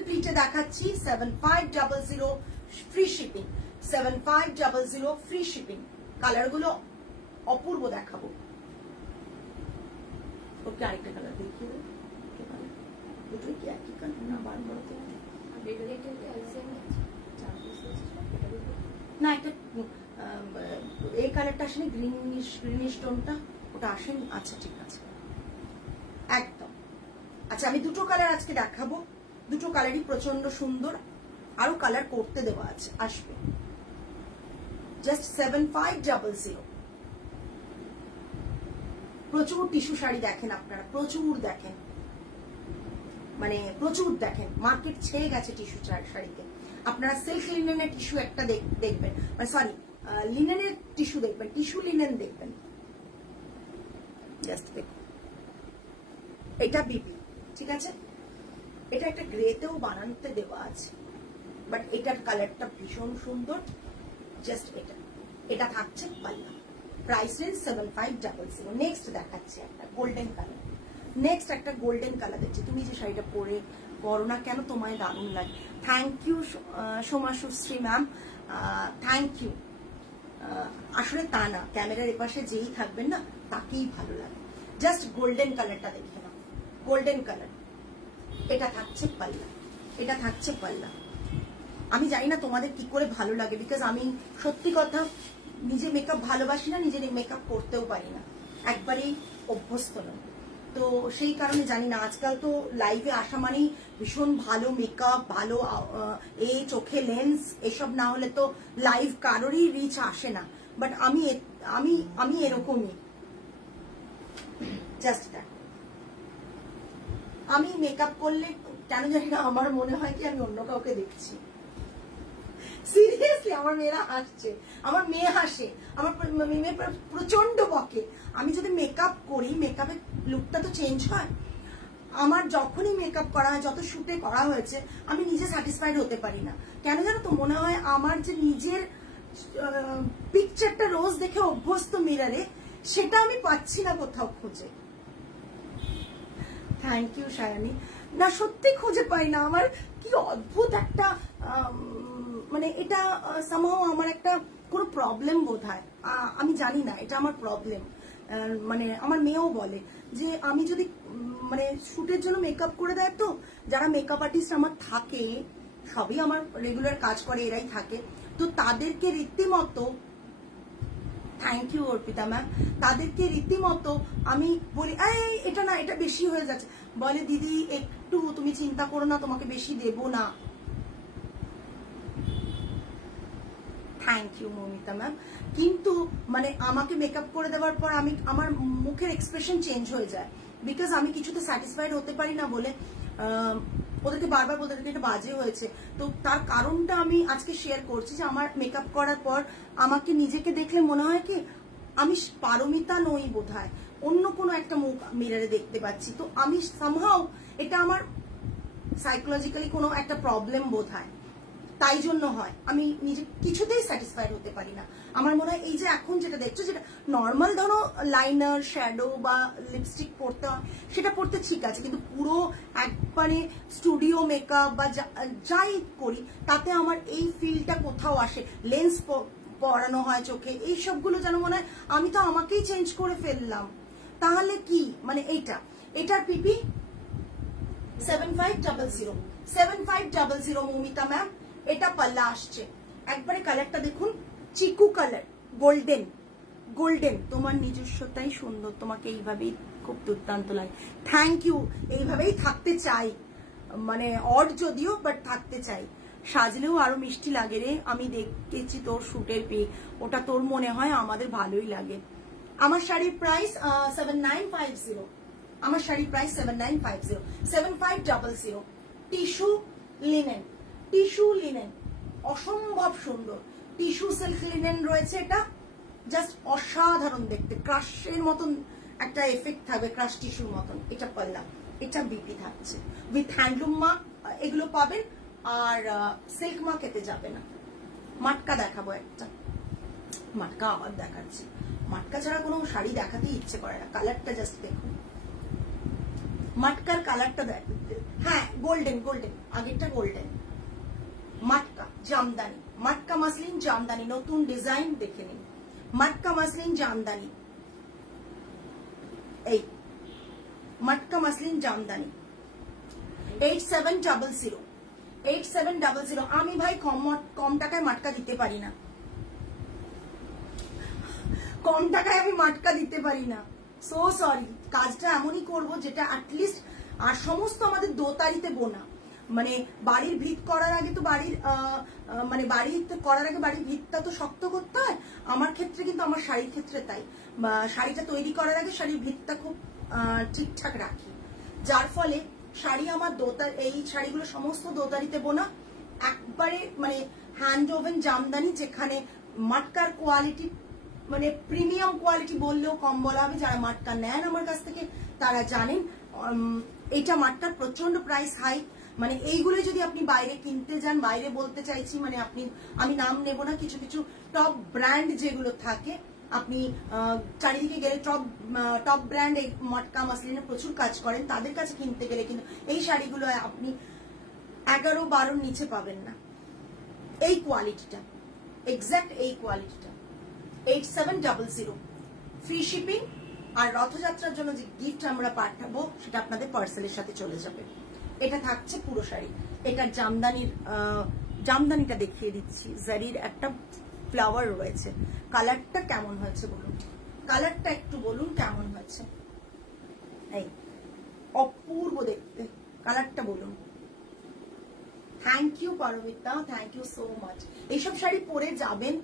প্লিটে দেখাচ্ছি 7500 ফ্রি শিপিং, 7500 ফ্রি শিপিং। কালারগুলো অপূর্ব দেখাবো। ওকে, আরেকটা কালার দেখিয়ে দেবো, দুটোই কি একই কালার না? বারবার না, এটা এই কালারটা আসেনি, গ্রিনিশ টোনটা, ওটা আসেনি। আচ্ছা ঠিক আছে, একদম। আচ্ছা আমি দুটো কালার আজকে দেখাবো, দুটো কালারই প্রচন্ড সুন্দর, আরো কালার করতে দেওয়া আছে, আসবে। জাস্ট 7500। প্রচুর টিস্যু শাড়ি দেখেন আপনারা, প্রচুর দেখেন, মানে প্রচুর দেখেন, মার্কেট ছেয়ে গেছে টিস্যু শাড়িতে। আপনারা সিল্ক লিনেনের টিস্যু একটা দেখবেন, মানে সরি লিনেনের টিস্যু দেখবেন, টিস্যু লিনেন দেখবেন। জাস্ট দেখুন, এটা বিপি, ঠিক আছে, এটা একটা গ্রেতেও বানাতে দেওয়া আছে, বাট এটার কালারটা ভীষণ সুন্দর। জাস্ট এটা থাকছে পাল্লা, প্রাইস রেঞ্জ 7500। নেক্সট দেখাচ্ছি একটা গোল্ডেন কালার, নেক্সট একটা গোল্ডেন কালার দেখছি। তুমি যে শাড়িটা পরো না কেন, তোমায় দারুণ লাগে। Thank you Somashusree ma'am, thank you. আসলে তা না, ক্যামেরার এপাশে যেই থাকবেন না তাকেই ভালো লাগে। জাস্ট গোল্ডেন কালারটা দেখে নাও, গোল্ডেন কালার। এটা থাকছে পাল্লা, এটা থাকছে পাল্লা। আমি জানি না তোমাদের কি করে ভালো লাগে, বিকজ আমি সত্যি কথা নিজে মেকআপ ভালোবাসি না, নিজের মেকআপ করতেও পারি না, একবারেই অভ্যস্ত নয়। তো সেই কারণে জানি না, আজকাল তো লাইভে আসা মানেই ভীষণ ভালো মেকআপ, ভালো এই চোখে লেন্স, এসব না হলে তো লাইভ কারোরই রিচ আসে না। বাট আমি আমি আমি এরকমই, জাস্ট দ্যাট। আমি মেকআপ করলে কেন জানি না আমার মনে হয় কি আমি অন্য কাউকে দেখছি। সিরিয়াসলি আমার মেয়েরা হাসছে, আমার মেয়ে হাসে, আমার মেয়ে প্রচন্ড বকে। আমি যদি মেকআপ করি, মেকআপের লুকটা তো চেঞ্জ হয়। আমার যখনই মেকআপ করা হয়, যত শুটে করা হয়েছে, আমি নিজে স্যাটিসফাইড হতে পারি না। কেন জানো তো, মনে হয় আমার যে নিজের পিকচারটা রোজ দেখে অভ্যস্ত মিরারে, সেটা আমি পাচ্ছি না কোথাও খুঁজে। Thank you Sayani. না সত্যি খুঁজে পাই না, আমার কি অদ্ভুত একটা মানে এটা সামহাও আমার একটা কোনো প্রবলেম বোধ হয়, আমি জানি না, এটা আমার প্রবলেম। মানে আমার মেয়েও বলে যে আমি যদি মানে শুটের জন্য মেকআপ করে দেয়, তো যারা মেকআপ আর্টিস্ট আমার থাকে, সবই আমার রেগুলার কাজ করে, এরাই থাকে, তো তাদেরকে রীতিমতো, থ্যাংক ইউ অর্পিতা ম্যাম, তাদেরকে রীতিমতো আমি বলি এটা না, এটা বেশি হয়ে যাচ্ছে। বলে দিদি একটু তুমি চিন্তা করো না, তোমাকে বেশি দেব না। Thank you Mamita ma'am. কিন্তু মানে আমাকে মেকআপ করে দেওয়ার পর আমি আমার মুখের এক্সপ্রেশন চেঞ্জ হয়ে যায়, বিকজ আমি কিছুতে স্যাটিসফাইড হতে পারি না বলে ওদেরকে বারবার বলতে থাকি এটা বাজে হয়েছে। তো তার কারণটা আমি আজকে শেয়ার করছি, যে আমার মেকআপ করার পর আমাকে নিজেকে দেখলে মনে হয় কি আমি পারমিতা নই বোধহয়, অন্য কোনো একটা মুখ মিররে দেখতে পাচ্ছি। তো আমি সামহাও এটা আমার সাইকোলজিক্যালি কোনো একটা প্রবলেম বোধ হয়, তাই জন্য হয় আমি নিজে কিছুতেই স্যাটিসফাইড হতে পারি না। আমার মনে হয় এই যে এখন যেটা দেখছো, যেটা নর্মাল ধরো লাইনার, শ্যাডো বা লিপস্টিক পরতে হয়, সেটা পরতে ঠিক আছে, কিন্তু পুরো একবারে স্টুডিও মেকআপ বা যাই করি, তাতে আমার এই ফিলটা কোথাও আসে। লেন্স পরানো হয় চোখে, এই সবগুলো যেন মনে হয় আমি তো আমাকেই চেঞ্জ করে ফেললাম। তাহলে কি মানে এটার পিপি 7500, 7500 মৌমিতা ম্যাম। এটা পাল্লা আসছে, একবারে কালারটা দেখুন, চিকু কালার, গোল্ডেন গোল্ডেন। তোমার নিজস্বতাই সুন্দর, তোমাকে এইভাবেই খুব দুর্দান্ত লাগে। থ্যাংক ইউ, এইভাবেই থাকতে চাই, মানে অড যদিও বাট থাকতে চাই। সাজলেও আরো মিষ্টি লাগে রে, আমি দেখেছি তোর শুটের পিক, ওটা তোর মনে হয় আমাদের ভালোই লাগে। আমার শাড়ির প্রাইস 7950, আমার শাড়ির price 7950, 7500। Tissue linen, tissue linen অসম্ভব সুন্দর, টিস্যু সিল্ক লিনেন রয়েছে। এটা জাস্ট অসাধারণ দেখতে, ক্রাশের মতন একটা এফেক্ট থাকবে, ক্রাশ টিস্যুর মতন। এটা পাল্লা, এটা বিপি থাকছে উইথ হ্যান্ডলুম মার্ক, এগুলো পাবেন। আর সিল্ক মার্ক এতে যাবে না। মাটকা দেখাবো একটা, মাটকা আবার দেখাচ্ছি, মাটকা ছাড়া কোনো শাড়ি দেখাতেই ইচ্ছে করে না। কালারটা জাস্ট দেখুন, মাটকার কালারটা দেখ, হ্যাঁ গোল্ডেন গোল্ডেন, আগেরটা গোল্ডেন। মাটকা জামদানি, মাটকা মাসলিন জামদানি, নতুন ডিজাইন দেখে নিন। মাটকা মাসলিন জামদানি, এই মাটকা মাসলিন জামদানি 8700, 8700। আমি ভাই কম টাকায় মাটকা দিতে পারি না, কম টাকায় আমি মাটকা দিতে পারি না, সো সরি। কাজটা এমনই করব যেটা অ্যাটলিস্ট, আর সমস্ত আমাদের দোতারিতে বোনা, মানে বাড়ির ভিত করার আগে তো বাড়ির মানে বাড়ি করার আগে বাড়ির ভিতটা তো শক্ত করতে হয়। আমার ক্ষেত্রে কিন্তু, আমার শাড়ির ক্ষেত্রে তাই, শাড়িটা তৈরি করার আগে শাড়ির ভিতটা খুব ঠিকঠাক রাখি, যার ফলে শাড়ি আমার এই শাড়িগুলো সমস্ত দোতারিতে বোনা, একবারে মানে হ্যান্ড ওভেন জামদানি, যেখানে মাটকার কোয়ালিটি মানে প্রিমিয়াম কোয়ালিটি বললেও কম বলা হবে। যারা মাটকা নেন আমার কাছ থেকে তারা জানেন এইটা মাটকার প্রচন্ড প্রাইস হাই। মানে এইগুলো যদি আপনি বাইরে কিনতে যান, বাইরে বলতে চাইছি মানে আপনি, আমি নাম নেব না, কিছু কিছু টপ ব্র্যান্ড যেগুলো থাকে, আপনি চারিদিকে গেলে টপ ব্র্যান্ড এই মটকা মাসলিনে প্রচুর কাজ করেন, তাদের কাছে কিনতে গেলে কিন্তু এই শাড়িগুলো আপনি 11-12 নিচে পাবেন না। এই কোয়ালিটিটা, এক্স্যাক্ট এই কোয়ালিটিটা 8700, ফ্রি শিপিং। আর রথযাত্রার জন্য যে গিফট আমরা পাঠাবো সেটা আপনাদের পার্সেলের সাথে চলে যাবে। এটা থাকছে পুরো শাড়ি। এটার জামদানিটা দেখিয়ে দিচ্ছি, জারির একটা ফ্লাওয়ার রয়েছে। কালারটা কেমন হয়েছে বলুন, কালারটা একটু বলুন কেমন হয়েছে। এই অপূর্ব দেখতে, কালারটা বলুন। Thank you Paromita, thank you so much. এইসব শাড়ি পরে যাবেন,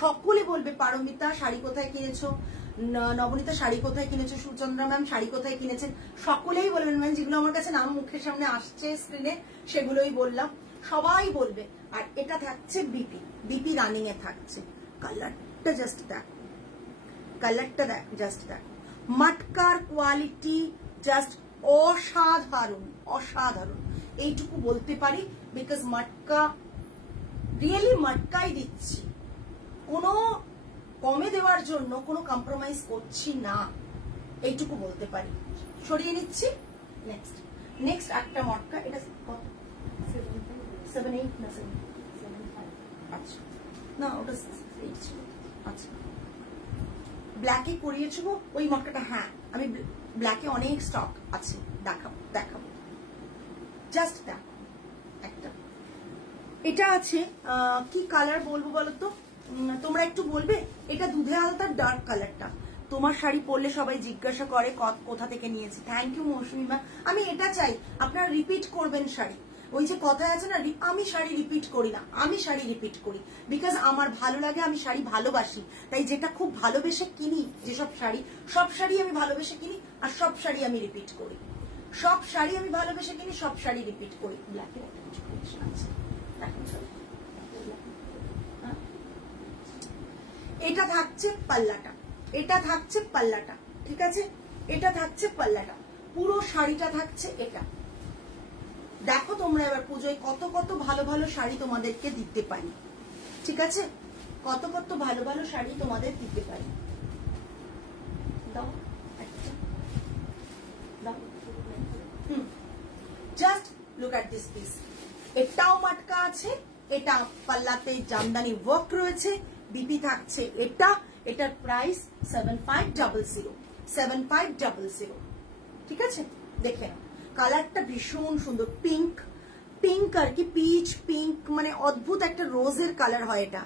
সকলে বলবে পারমিতা শাড়ি কোথায় কিনেছো, নবনীতা শাড়ি কোথায় কিনেছো, সুচন্দ্রা ম্যাম শাড়ি কোথায় কিনেছেন, সকলেই বলবেন। ম্যাম যেগুলো আমার কাছে নাম মুখের সামনে আসছে স্ক্রিনে সেগুলোই বললাম, সবাই বলবে। আর এটা থাকছে বিপি রানিং এ থাকছে। কালারটা জাস্ট দেখো, কালারটা জাস্ট দেখো, মাটকার কোয়ালিটি জাস্ট অসাধারণ, অসাধারণ। এইটুকু বলতে পারি, বিকজ মাটকা রিয়েলি মাটকাই দিচ্ছি, কোনো কমে দেওয়ার জন্য কোনো কম্প্রোমাইজ করছি না, এইটুকু বলতে পারি। সরিয়ে নিচ্ছি। নেক্সট একটা মটকা, এটা কত, 7-8 না 7-5, আচ্ছা না ওটা 8 ছিল। আচ্ছা ব্ল্যাকে করিয়েছো ওই মটকাটা? হ্যাঁ, আমি ব্ল্যাকে অনেক স্টক আছে, দেখাবো জাস্ট দেখো একটা। এটা আছে কি কালার বলবো বলো তো, তোমরা একটু বলবে। এটা দুধে আলতার ডার্ক কালারটা, তোমার শাড়ি পরলে সবাই জিজ্ঞাসা করে কোথা থেকে নিয়েছি। থ্যাংক ইউ মৌসুমী মা। আমি এটা চাই আপনারা রিপিট করবেন শাড়ি। ওই যে কথায় আছে না, আমি শাড়ি রিপিট করি না, আমি শাড়ি রিপিট করি বিকজ আমার ভালো লাগে, আমি শাড়ি ভালোবাসি। তাই যেটা খুব ভালোবেসে কিনি, যেসব শাড়ি, সব শাড়ি আমি ভালোবেসে কিনি, আর সব শাড়ি আমি রিপিট করি। সব শাড়ি আমি ভালোবেসে কিনি, সব শাড়ি রিপিট করি। ব্ল্যাকের একটা কিছু আছে, এটা থাকছে পাল্লাটা, এটা থাকছে পাল্লাটা, ঠিক আছে, এটা থাকছে পাল্লাটা, পুরো শাড়িটা থাকছে এটা। দেখো তোমরা এবার পুজোয় কত কত ভালো ভালো শাড়ি তোমাদেরকে দিতে পারি, ঠিক আছে, কত কত ভালো ভালো শাড়ি তোমাদের দিতে পারি। দাও দাও, just look at this piece. এটাও মাটকা আছে, এটা পাল্লাতে জামদানি ওয়ার্ক রয়েছে, বিপি থাকছে এটা, এটার প্রাইস 7500, ঠিক আছে। দেখে নাও, কালারটা ভীষণ সুন্দর, পিঙ্ক আর কি, পিচ পিঙ্ক, মানে অদ্ভুত একটা রোজের কালার হয়, এটা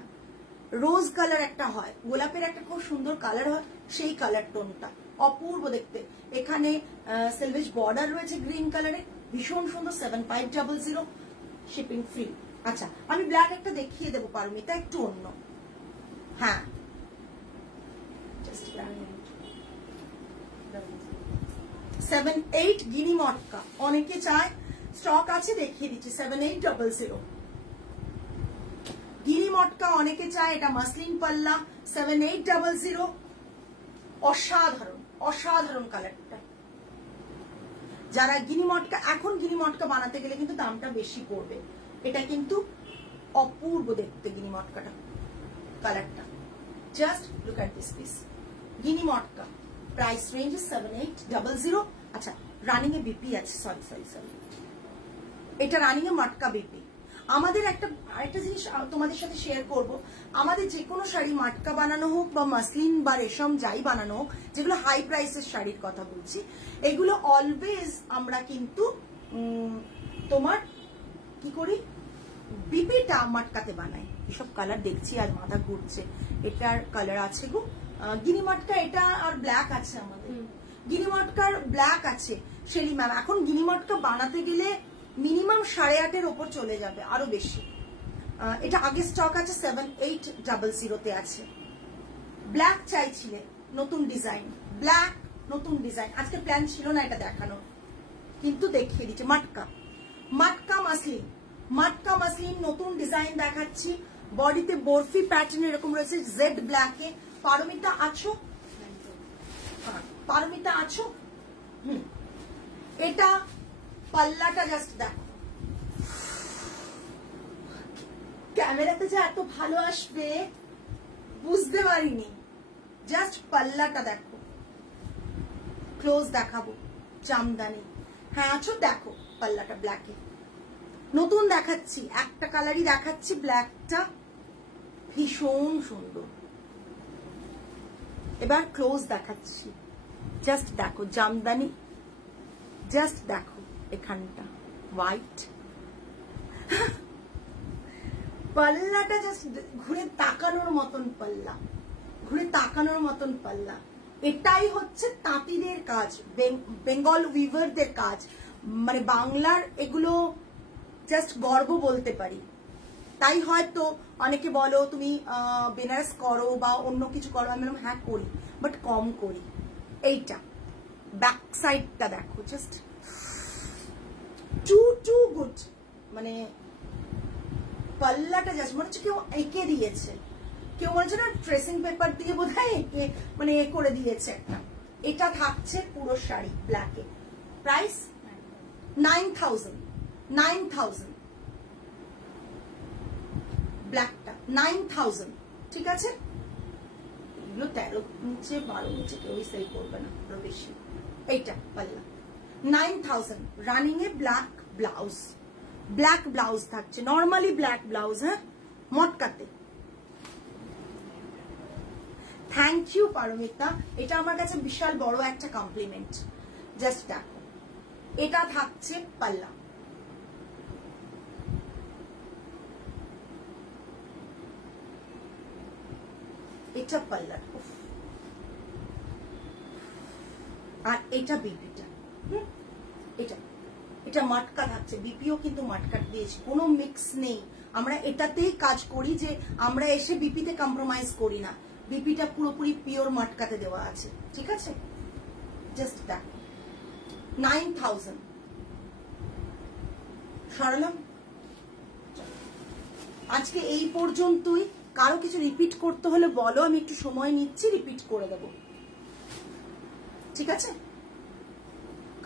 রোজ কালার একটা হয়, গোলাপের একটা খুব সুন্দর কালার হয়, সেই কালার টোনটা অপূর্ব দেখতে। এখানে সেলভেজ বর্ডার রয়েছে গ্রিন কালারে, ভীষণ সুন্দর। 7500, শিপিং ফ্রি। আচ্ছা আমি ব্ল্যাক একটা দেখিয়ে দেবো পারমিতা, একটু অন্য। হ্যাঁ 7-8 গিনি মটকা অনেকে চায়, স্টক আছে দেখিয়ে দিচ্ছি। 7800 গিনি মটকা অনেকে চায়, এটা মাসলিন পাল্লা, 7800। অসাধারণ, অসাধারণ কালারটা। যারা গিনি মটকা, এখন গিনি মটকা বানাতে গেলে কিন্তু দামটা বেশি পড়বে, এটা কিন্তু অপূর্ব দেখতে গিনি মটকাটা, কালারটা just look at this piece. গিনি মটকা প্রাইস রেঞ্জ 7800। আচ্ছা রানিং এ বিপি আছে, সরি, এটা রানিং এ মটকা বিপি। আমাদের আরেকটা জিনিস তোমাদের সাথে শেয়ার করব, আমাদের যে কোনো শাড়ি মাটকা বানানো হোক বা মাসলিন বা রেশম যাই বানানো হোক, যেগুলো হাই প্রাইসের শাড়ির কথা বলছি, এগুলো অলওয়েজ আমরা কিন্তু তোমার কি করি, বিপিটা মাটকাতে বানাই। এসব কালার দেখছি আর মাথা ঘুরছে, এটার কালার আছে গো গিনি মটকা এটা আর ব্ল্যাক আছে আমাদের, গিনি মটকার ব্ল্যাক আছে শেলি ম্যাম। এখন গিনি মটকা বানাতে গেলে মিনিমাম 8.5-এর ওপর চলে যাবে, আরো বেশি। এটা আগে স্টক আছে 7800-তে আছে। ব্ল্যাক চাইছিলে, নতুন ডিজাইন, ব্ল্যাক নতুন ডিজাইন। আজকে প্ল্যান ছিল না এটা দেখানো, কিন্তু দেখিয়ে দিচ্ছে। মটকা, মটকা মাসলিন, মটকা মাসলিন নতুন ডিজাইন দেখাচ্ছি। বডিতে বরফি প্যাটার্ন এরকম রয়েছে জেড ব্ল্যাকে। পারমিতা আছো? পারমিতা আছো? এটা পাল্লাটা জাস্ট দেখো, ক্যামেরাতে যে এত ভালো আসবে বুঝতে পারিনি। জাস্ট পাল্লাটা দেখো, ক্লোজ দেখাবো। জামদানি, হ্যাঁ আছো? দেখো পাল্লাটা ব্ল্যাকে, নতুন দেখাচ্ছি, একটা কালারই দেখাচ্ছি, ব্ল্যাকটা ভীষণ সুন্দর। এবার ক্লোজ দেখাচ্ছি, জাস্ট দেখো জামদানি, জাস্ট দেখো এখানটা হোয়াইট, পাল্লাটা জাস্ট ঘুরে তাকানোর মতন পাল্লা, ঘুরে তাকানোর মতন পাল্লা। এটাই হচ্ছে তাঁতিদের কাজ, বেঙ্গল উইভারদের কাজ, মানে বাংলার এগুলো জাস্ট গর্ব বলতে পারি। তাই হয়তো অনেকে বলো তুমি বেনারস করো বা অন্য কিছু করো, আমি বললাম হ্যাঁ করি, বাট কম করি। এইটা ব্যাক সাইডটা দেখো, জাস্ট টু গুড, মানে পাল্লাটা জাস্ট মনে হচ্ছে কেউ এঁকে দিয়েছে, কেউ মনে হচ্ছে না ট্রেসিং পেপার দিয়ে বোধহয় এঁকে মানে এ করে দিয়েছে একটা। এটা থাকছে পুরো শাড়ি ব্ল্যাকে, প্রাইস 9000, 9000 ব্ল্যাকটা 9000, ঠিক আছে? এগুলো 13 নিচে 12 নিচে কেউই সেল করবে না, আরো বেশি। এইটা পাল্লা 9000, রানিং এ ব্ল্যাক ব্লাউজ, ব্ল্যাক ব্লাউজ থাকছে, নর্মালি ব্ল্যাক ব্লাউজ, হ্যাঁ মটকাতে। থ্যাংক ইউ পারমিতা, এটা আমার কাছে বিশাল বড় একটা কমপ্লিমেন্ট। জাস্ট দেখো, এটা থাকছে পাল্লা, এটা পাল্লা, আর এটা বিপিটা, এটা এটা মাটকা থাকছে, বিপিও কিন্তু মাটকা দিয়েছি, কোনো মিক্স নেই। আমরা এটাতেই কাজ করি যে আমরা এসে বিপিতে কম্প্রোমাইজ করি না, বিপিটা পুরোপুরি পিওর মাটকাতে দেওয়া আছে, ঠিক আছে? জাস্ট দেখো 9000 সরলাম। আজকে এই পর্যন্তই। কারো কিছু রিপিট করতে হলে বলো, আমি একটু সময় নিচ্ছি, রিপিট করে দেব, ঠিক আছে?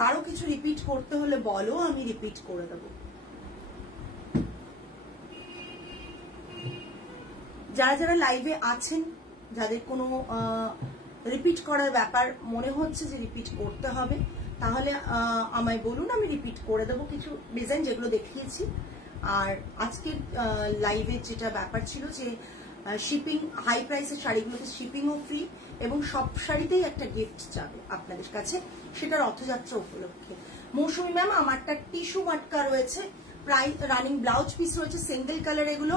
কারো কিছু রিপিট করতে হলে বলো, আমি রিপিট করে দেব। যারা যারা লাইভে আছেন, যাদের কোনো রিপিট করার ব্যাপার মনে হচ্ছে যে রিপিট করতে হবে, তাহলে আমায় বলুন, আমি রিপিট করে দেবো কিছু ডিজাইন যেগুলো দেখিয়েছি। আর আজকের লাইভে যেটা ব্যাপার ছিল যে শিপিং, হাই প্রাইসের শাড়িগুলোতে শিপিংও ফ্রি এবং সব শাড়িতেই একটা গিফট যাবে আপনাদের কাছে, সেটা রথযাত্রা উপলক্ষে। মৌসুমী ম্যাম, আমারটা টিস্যু মাটকা রয়েছে, প্রাইস রানিং ব্লাউজ পিস রয়েছে সিঙ্গেল কালার। এগুলো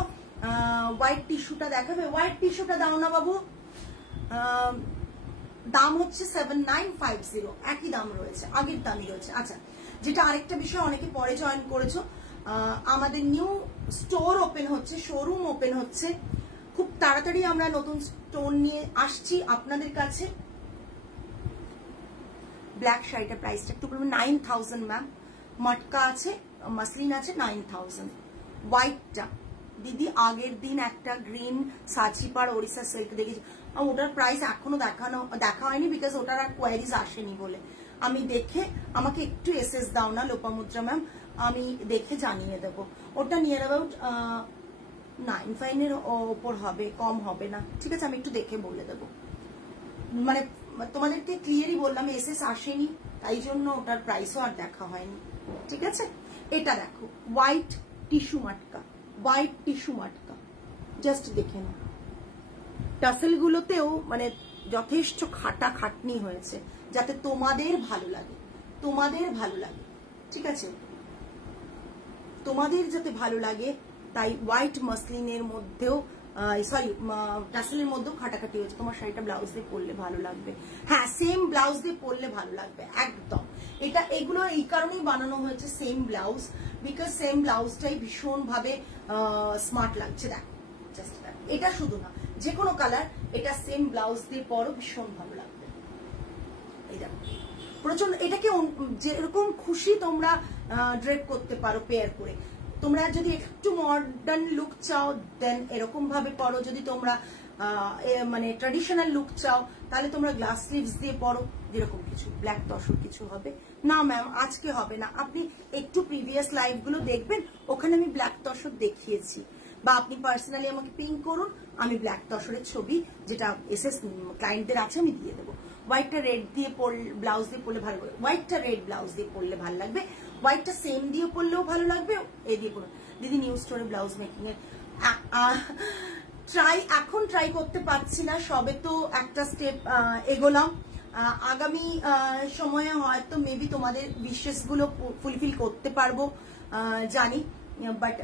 হোয়াইট টিস্যুটা দেখাবে, হোয়াইট টিস্যুটা দাও না বাবু। দাম হচ্ছে 7950, একই দাম রয়েছে, আগের দামই রয়েছে। আচ্ছা, যেটা আরেকটা বিষয়, অনেকে পরে জয়েন করেছো, আমাদের নিউ স্টোর ওপেন হচ্ছে, শোরুম ওপেন হচ্ছে, খুব তাড়াতাড়ি আমরা নতুন স্টোর নিয়ে আসছি আপনাদের কাছে। ব্ল্যাক শাড়িটা প্রাইসটা একটু বলবো 9000 ম্যাম, মটকা আছে, মাসলিন আছে 9000। হোয়াইটটা দিদি আগের দিন একটা গ্রিন সাচিপার ওড়িশা সিল্ক দেখেছি, ওটার প্রাইস এখনো দেখা হয়নি, বিকজ ওটার আর কোয়ারিজ আসেনি বলে। আমি দেখে, আমাকে একটু এসএস দাও না লোপামুদ্রা ম্যাম, আমি দেখে জানিয়ে দেব। ওটা নিয়ার অ্যাবাউট 95 ওপর হবে, কম হবে না, ঠিক আছে? আমি একটু দেখে বলে দেব, মানে তোমাদেরকে ক্লিয়ারই বললাম, এসএস আসেনি, তাই জন্য ওটার প্রাইসও আর দেখা হয়নি, ঠিক আছে? এটা দেখো হোয়াইট টিস্যু মাটকা, হোয়াইট টিস্যু মাটকা, জাস্ট দেখে নাও। টাসেল গুলোতেও মানে যথেষ্ট খাটনি হয়েছে, যাতে তোমাদের ভালো লাগে, তোমাদের ভালো লাগে, ঠিক আছে? তোমাদের যাতে ভালো লাগে, তাই হোয়াইট মাসলিনের মধ্যেও সরি টাসেলের মধ্যেও খাটাখাটি হয়েছে। তোমার শাড়িটা ব্লাউজ দিয়ে পরলে ভালো লাগবে। হ্যাঁ, সেম ব্লাউজ দিয়ে পরলে ভালো লাগবে একদম। এটা এগুলো এই কারণেই বানানো হয়েছে সেম ব্লাউজ, বিকজ সেম ব্লাউজটাই ভীষণ ভাবে স্মার্ট লাগছে। দেখ জাস্ট এটা শুধু না, যে কোনো কালার এটা সেম ব্লাউজ দিয়ে পরো ভীষণ ভালো লাগবে। এই দেখো প্রচন্ড, এটাকে যেরকম খুশি তোমরা ড্রেপ করতে পারো পেয়ার করে। তোমরা যদি একটু মডার্ন লুক চাও দেন এরকম ভাবে পরো, যদি তোমরা মানে ট্র্যাডিশনাল লুক চাও তাহলে তোমরা গ্লাস স্লিভস দিয়ে পরো। যেরকম কিছু ব্ল্যাক তসর কিছু হবে না ম্যাম, আজকে হবে না, আপনি একটু প্রিভিয়াস লাইভ গুলো দেখবেন, ওখানে আমি ব্ল্যাক তসর দেখিয়েছি। বা আপনি পার্সোনালি আমাকে পিং করুন, আমি ব্ল্যাক তসরের ছবি যেটা এসএস ক্লায়েন্টদের আছে আমি দিয়ে দেবো। হোয়াইটটা রেড দিয়ে ব্লাউজ দিয়ে পরলে ভালো লাগবে, হোয়াইটটা রেড ব্লাউজ দিয়ে পরলে ভালো লাগবে, হোয়াইটটা সেম দিয়ে পরলেও ভালো লাগবে, এ দিয়ে পরলে। দিদি নিউ স্টোরে ব্লাউজ মেকিং এর এখন ট্রাই করতে পারছি না, সবে তো একটা স্টেপ এগোলাম। আগামী সময়ে হয়তো মেবি তোমাদের উইশেস গুলো ফুলফিল করতে পারবো জানি, বাট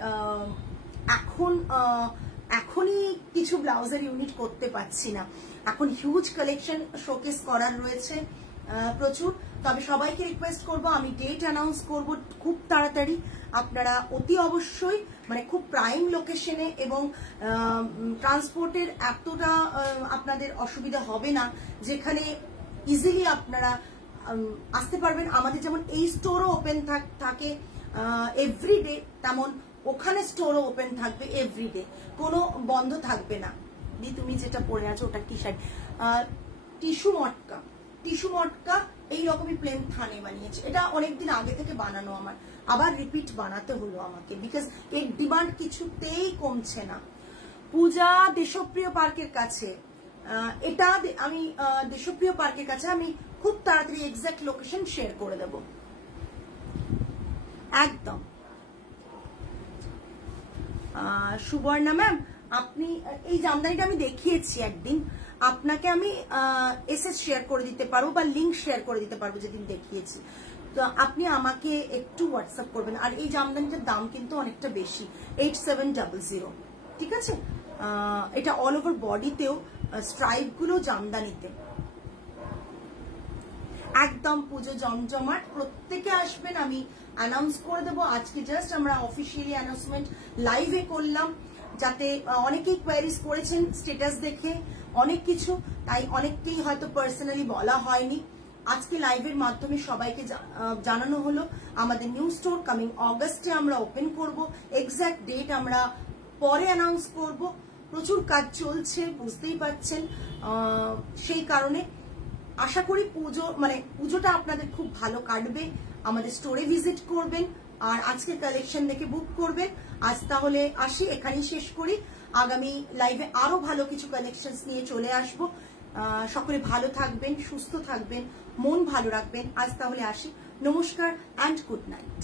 এখনই কিছু ব্লাউজের ইউনিট করতে পারছি না। এখন হিউজ কালেকশন শোকেস করার রয়েছে প্রচুর। তবে সবাইকে রিকোয়েস্ট করব, আমি ডেট অ্যানাউন্স করব খুব তাড়াতাড়ি। আপনারা অতি অবশ্যই মানে খুব প্রাইম লোকেশনে এবং ট্রান্সপোর্টের এতটা আপনাদের অসুবিধা হবে না, যেখানে ইজিলি আপনারা আসতে পারবেন। আমাদের যেমন এই স্টোরও ওপেন থাকে এভরিডে, তেমন ওখানে স্টোরও ওপেন থাকবে এভরিডে, কোনো বন্ধ থাকবে না। দি তুমি যেটা পরে আছো ওটা কি শাড়ি? টিস্যু মটকা এইরকমই প্লেন থানে বানিয়েছে। এটা অনেকদিন আগে থেকে বানানো, আমার আবার রিপিট বানাতে হলো আমাকে, বিকজ এর ডিমান্ড কিছুতেই কমছে না। পূজা দেশপ্রিয় পার্কের কাছে, এটা আমি দেশপ্রিয় পার্কের কাছে আমি খুব তাড়াতাড়ি এক্সাক্ট লোকেশন শেয়ার করে দেব একদম। সুবর্ণা ম্যাম, আপনি এই জামদানিটা আমি দেখিয়েছি একদিন, আপনাকে আমি এসএস শেয়ার করে দিতে পারবো বা লিংক শেয়ার করে দিতে পারবো যেদিন দেখিয়েছি। তো আপনি আমাকে একটু হোয়াটসঅ্যাপ করবেন। আর এই জামদানিটার দাম কিন্তু অনেকটা বেশি, 8700, ঠিক আছে? এটা অল ওভার বডিতেও স্ট্রাইপ গুলো জামদানিতে একদম পুজো জমজমাট। প্রত্যেকে আসবেন, আমি অ্যানাউন্স করে দেবো। আজকে জাস্ট আমরা অফিসিয়ালি অ্যানাউন্সমেন্ট লাইভে করলাম, যাতে অনেকেই কোয়ারিজ করেছেন স্ট্যাটাস দেখে অনেক কিছু, তাই অনেককেই হয়তো পার্সোনালি বলা হয়নি। আজকে লাইভের মাধ্যমে সবাইকে জানানো হলো আমাদের নিউ স্টোর কামিং অগস্টে আমরা ওপেন করব। এক্সাক্ট ডেট আমরা পরে অ্যানাউন্স করব। প্রচুর কাজ চলছে, বুঝতেই পারছেন, সেই কারণে আশা করি পুজোটা আপনাদের খুব ভালো কাটবে। আমাদের স্টোরে ভিজিট করবেন আর আজকের কালেকশন দেখে বুক করবেন। আজ তাহলে আসি, এখানেই শেষ করি। আগামী লাইভে আরো ভালো কিছু কালেকশনস নিয়ে চলে আসবো। সকলে ভালো থাকবেন, সুস্থ থাকবেন, মন ভালো রাখবেন। আজ তাহলে আসি, নমস্কার অ্যান্ড গুড নাইট।